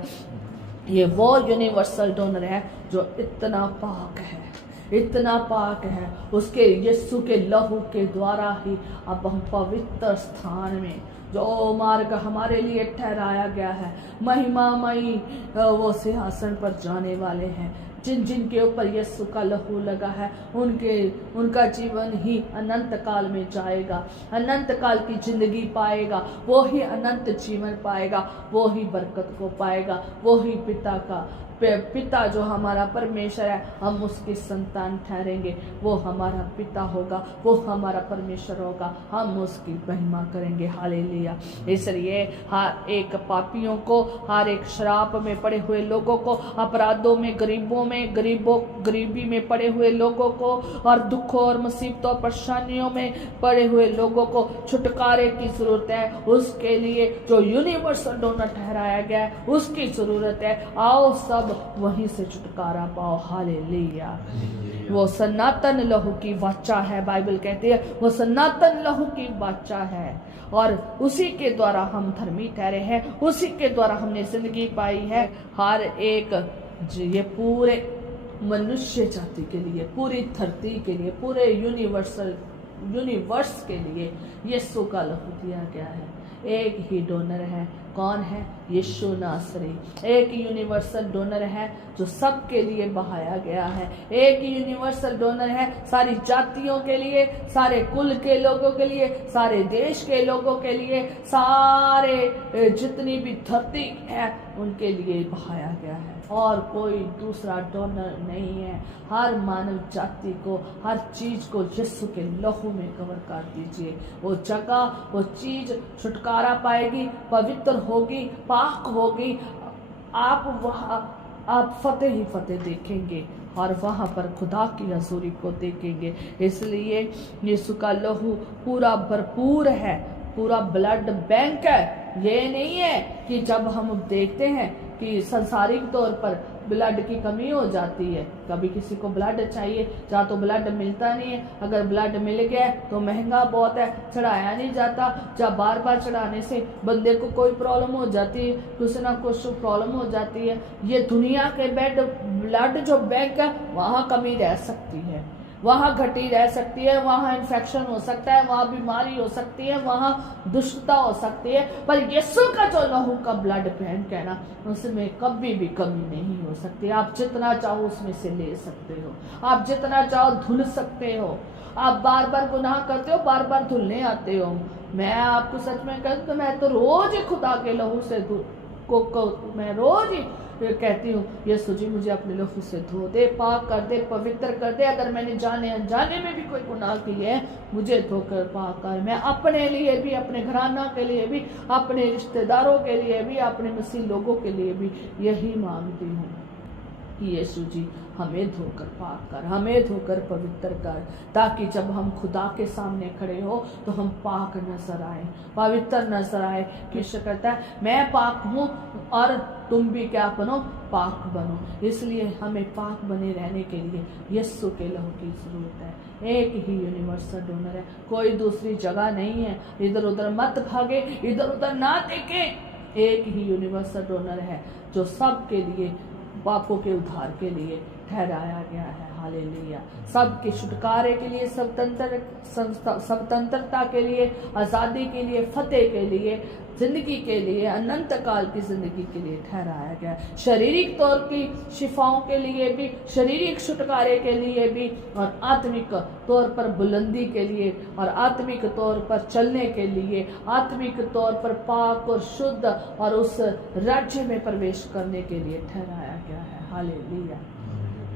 ये वो यूनिवर्सल डोनर है जो इतना पाक है, इतना पाक है। उसके यीशु के लहू के द्वारा ही अब हम पवित्र स्थान में जो मार्ग हमारे लिए ठहराया गया है, महिमामयी वो सिंहासन पर जाने वाले हैं। जिन जिन के ऊपर यीशु का लहू लगा है उनका जीवन ही अनंत काल में जाएगा, अनंत काल की जिंदगी पाएगा, वो ही अनंत जीवन पाएगा, वो ही बरकत को पाएगा, वो ही पिता जो हमारा परमेश्वर है, हम उसकी संतान ठहरेंगे। वो हमारा पिता होगा, वो हमारा परमेश्वर होगा, हम उसकी महिमा करेंगे। हालेलुया। इसलिए हर एक पापियों को, हर एक शराब में पड़े हुए लोगों को, अपराधों में, गरीबी में पड़े हुए लोगों को और दुखों और मुसीबतों परेशानियों में पड़े हुए लोगों को छुटकारे की जरूरत है। उसके लिए जो यूनिवर्सल डोनर ठहराया गया है उसकी जरूरत है। आओ सब वहीं से छुटकारा पाओ। हालेलुया। वो सनातन लहू की वाचा है, बाइबल कहती है वो सनातन लहू की वाचा है और उसी के द्वारा हम धर्मी ठहरे हैं, उसी के द्वारा हमने जिंदगी पाई है। हर एक ये पूरे मनुष्य जाति के लिए, पूरी धरती के लिए, पूरे यूनिवर्स के लिए यीशु का लहू दिया गया है। एक ही डोनर है, कौन है? यीशु नासरी। एक यूनिवर्सल डोनर है जो सबके लिए बहाया गया है। एक यूनिवर्सल डोनर है सारी जातियों के लिए, सारे कुल के लोगों के लिए, सारे देश के लोगों के लिए, सारे जितनी भी धरती है उनके लिए बहाया गया है। और कोई दूसरा डोनर नहीं है। हर मानव जाति को, हर चीज को यीशु के लहू में कवर कर दीजिए। वो जगह, वो चीज छुटकारा पाएगी, पवित्र होगी, पाक होगी। आप आप फतेह ही फतेह देखेंगे और वहाँ पर खुदा की हजूरी को देखेंगे। इसलिए यीशु का लहू पूरा भरपूर है, पूरा ब्लड बैंक है। ये नहीं है कि जब हम देखते हैं कि सांसारिक तौर पर ब्लड की कमी हो जाती है, कभी किसी को ब्लड चाहिए, जहाँ तो ब्लड मिलता नहीं है, अगर ब्लड मिल गया तो महंगा बहुत है, चढ़ाया नहीं जाता, जहाँ बार बार चढ़ाने से बंदे को कोई प्रॉब्लम हो जाती है, कुछ ना कुछ प्रॉब्लम हो जाती है। ये दुनिया के ब्लड जो बैंक है वहाँ कमी रह सकती है, वहाँ घटी रह सकती है, वहाँ इन्फेक्शन हो सकता है, वहाँ बीमारी हो सकती है, वहाँ दुष्टता हो सकती है, पर यीशु का जो लहू का ब्लड बैंक है ना, उसमें कभी भी कमी नहीं हो सकती। आप जितना चाहो उसमें से ले सकते हो, आप जितना चाहो धुल सकते हो। आप बार बार गुनाह करते हो, बार बार धुलने आते हो। मैं आपको सच में कहूँ तो मैं तो रोज ही खुदा के लहू से मैं रोज ही कहती हूँ, यीशु जी मुझे अपने लहू से धो दे, पाक कर दे, पवित्र कर दे। अगर मैंने जाने अनजाने में भी कोई गुनाह की है, मुझे धोकर पाक कर। मैं अपने लिए भी, अपने घराना के लिए भी, अपने रिश्तेदारों के लिए भी, अपने मसीह लोगों के लिए भी यही मांगती हूँ कि यीशु जी हमें धोकर पाक कर, हमें धोकर पवित्र कर, ताकि जब हम खुदा के सामने खड़े हो तो हम पाक नजर आए, पवित्र नजर आए। कृष्ण कहता है मैं पाक हूँ और तुम भी क्या बनो, पाक बनो। इसलिए हमें पाक बने रहने के लिए यीशु के लहू की जरूरत है। एक ही यूनिवर्सल डोनर है, कोई दूसरी जगह नहीं है। इधर उधर मत भागे, इधर उधर ना देखे। एक ही यूनिवर्सल डोनर है जो सबके लिए, पापों के उद्धार के लिए ठहराया गया है। हालेलुया। सबके छुटकारे के लिए, स्वतंत्रता के लिए, आज़ादी के लिए, फतेह के लिए, जिंदगी के लिए, अनंत काल की जिंदगी के लिए ठहराया गया है। शारीरिक तौर की शिफाओं के लिए भी, शारीरिक छुटकारे के लिए भी, और आत्मिक तौर पर बुलंदी के लिए, और आत्मिक तौर पर चलने के लिए, आत्मिक तौर पर पाक और शुद्ध और उस राज्य में प्रवेश करने के लिए ठहराया गया है। हालेलुया।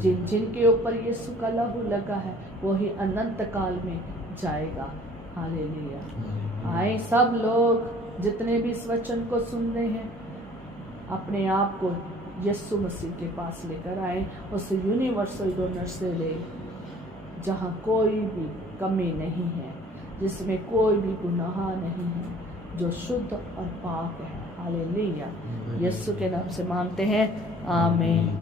जिनके ऊपर यीशु का लहू लगा है वही अनंत काल में जाएगा। हालेलुया। आए सब लोग जितने भी इस वचन को सुन रहे हैं, अपने आप को यीशु मसीह के पास लेकर आए, उस यूनिवर्सल डोनर से ले जहाँ कोई भी कमी नहीं है, जिसमें कोई भी गुनाह नहीं है, जो शुद्ध और पाक है। हालेलुया। यीशु के नाम से मांगते हैं, आमीन।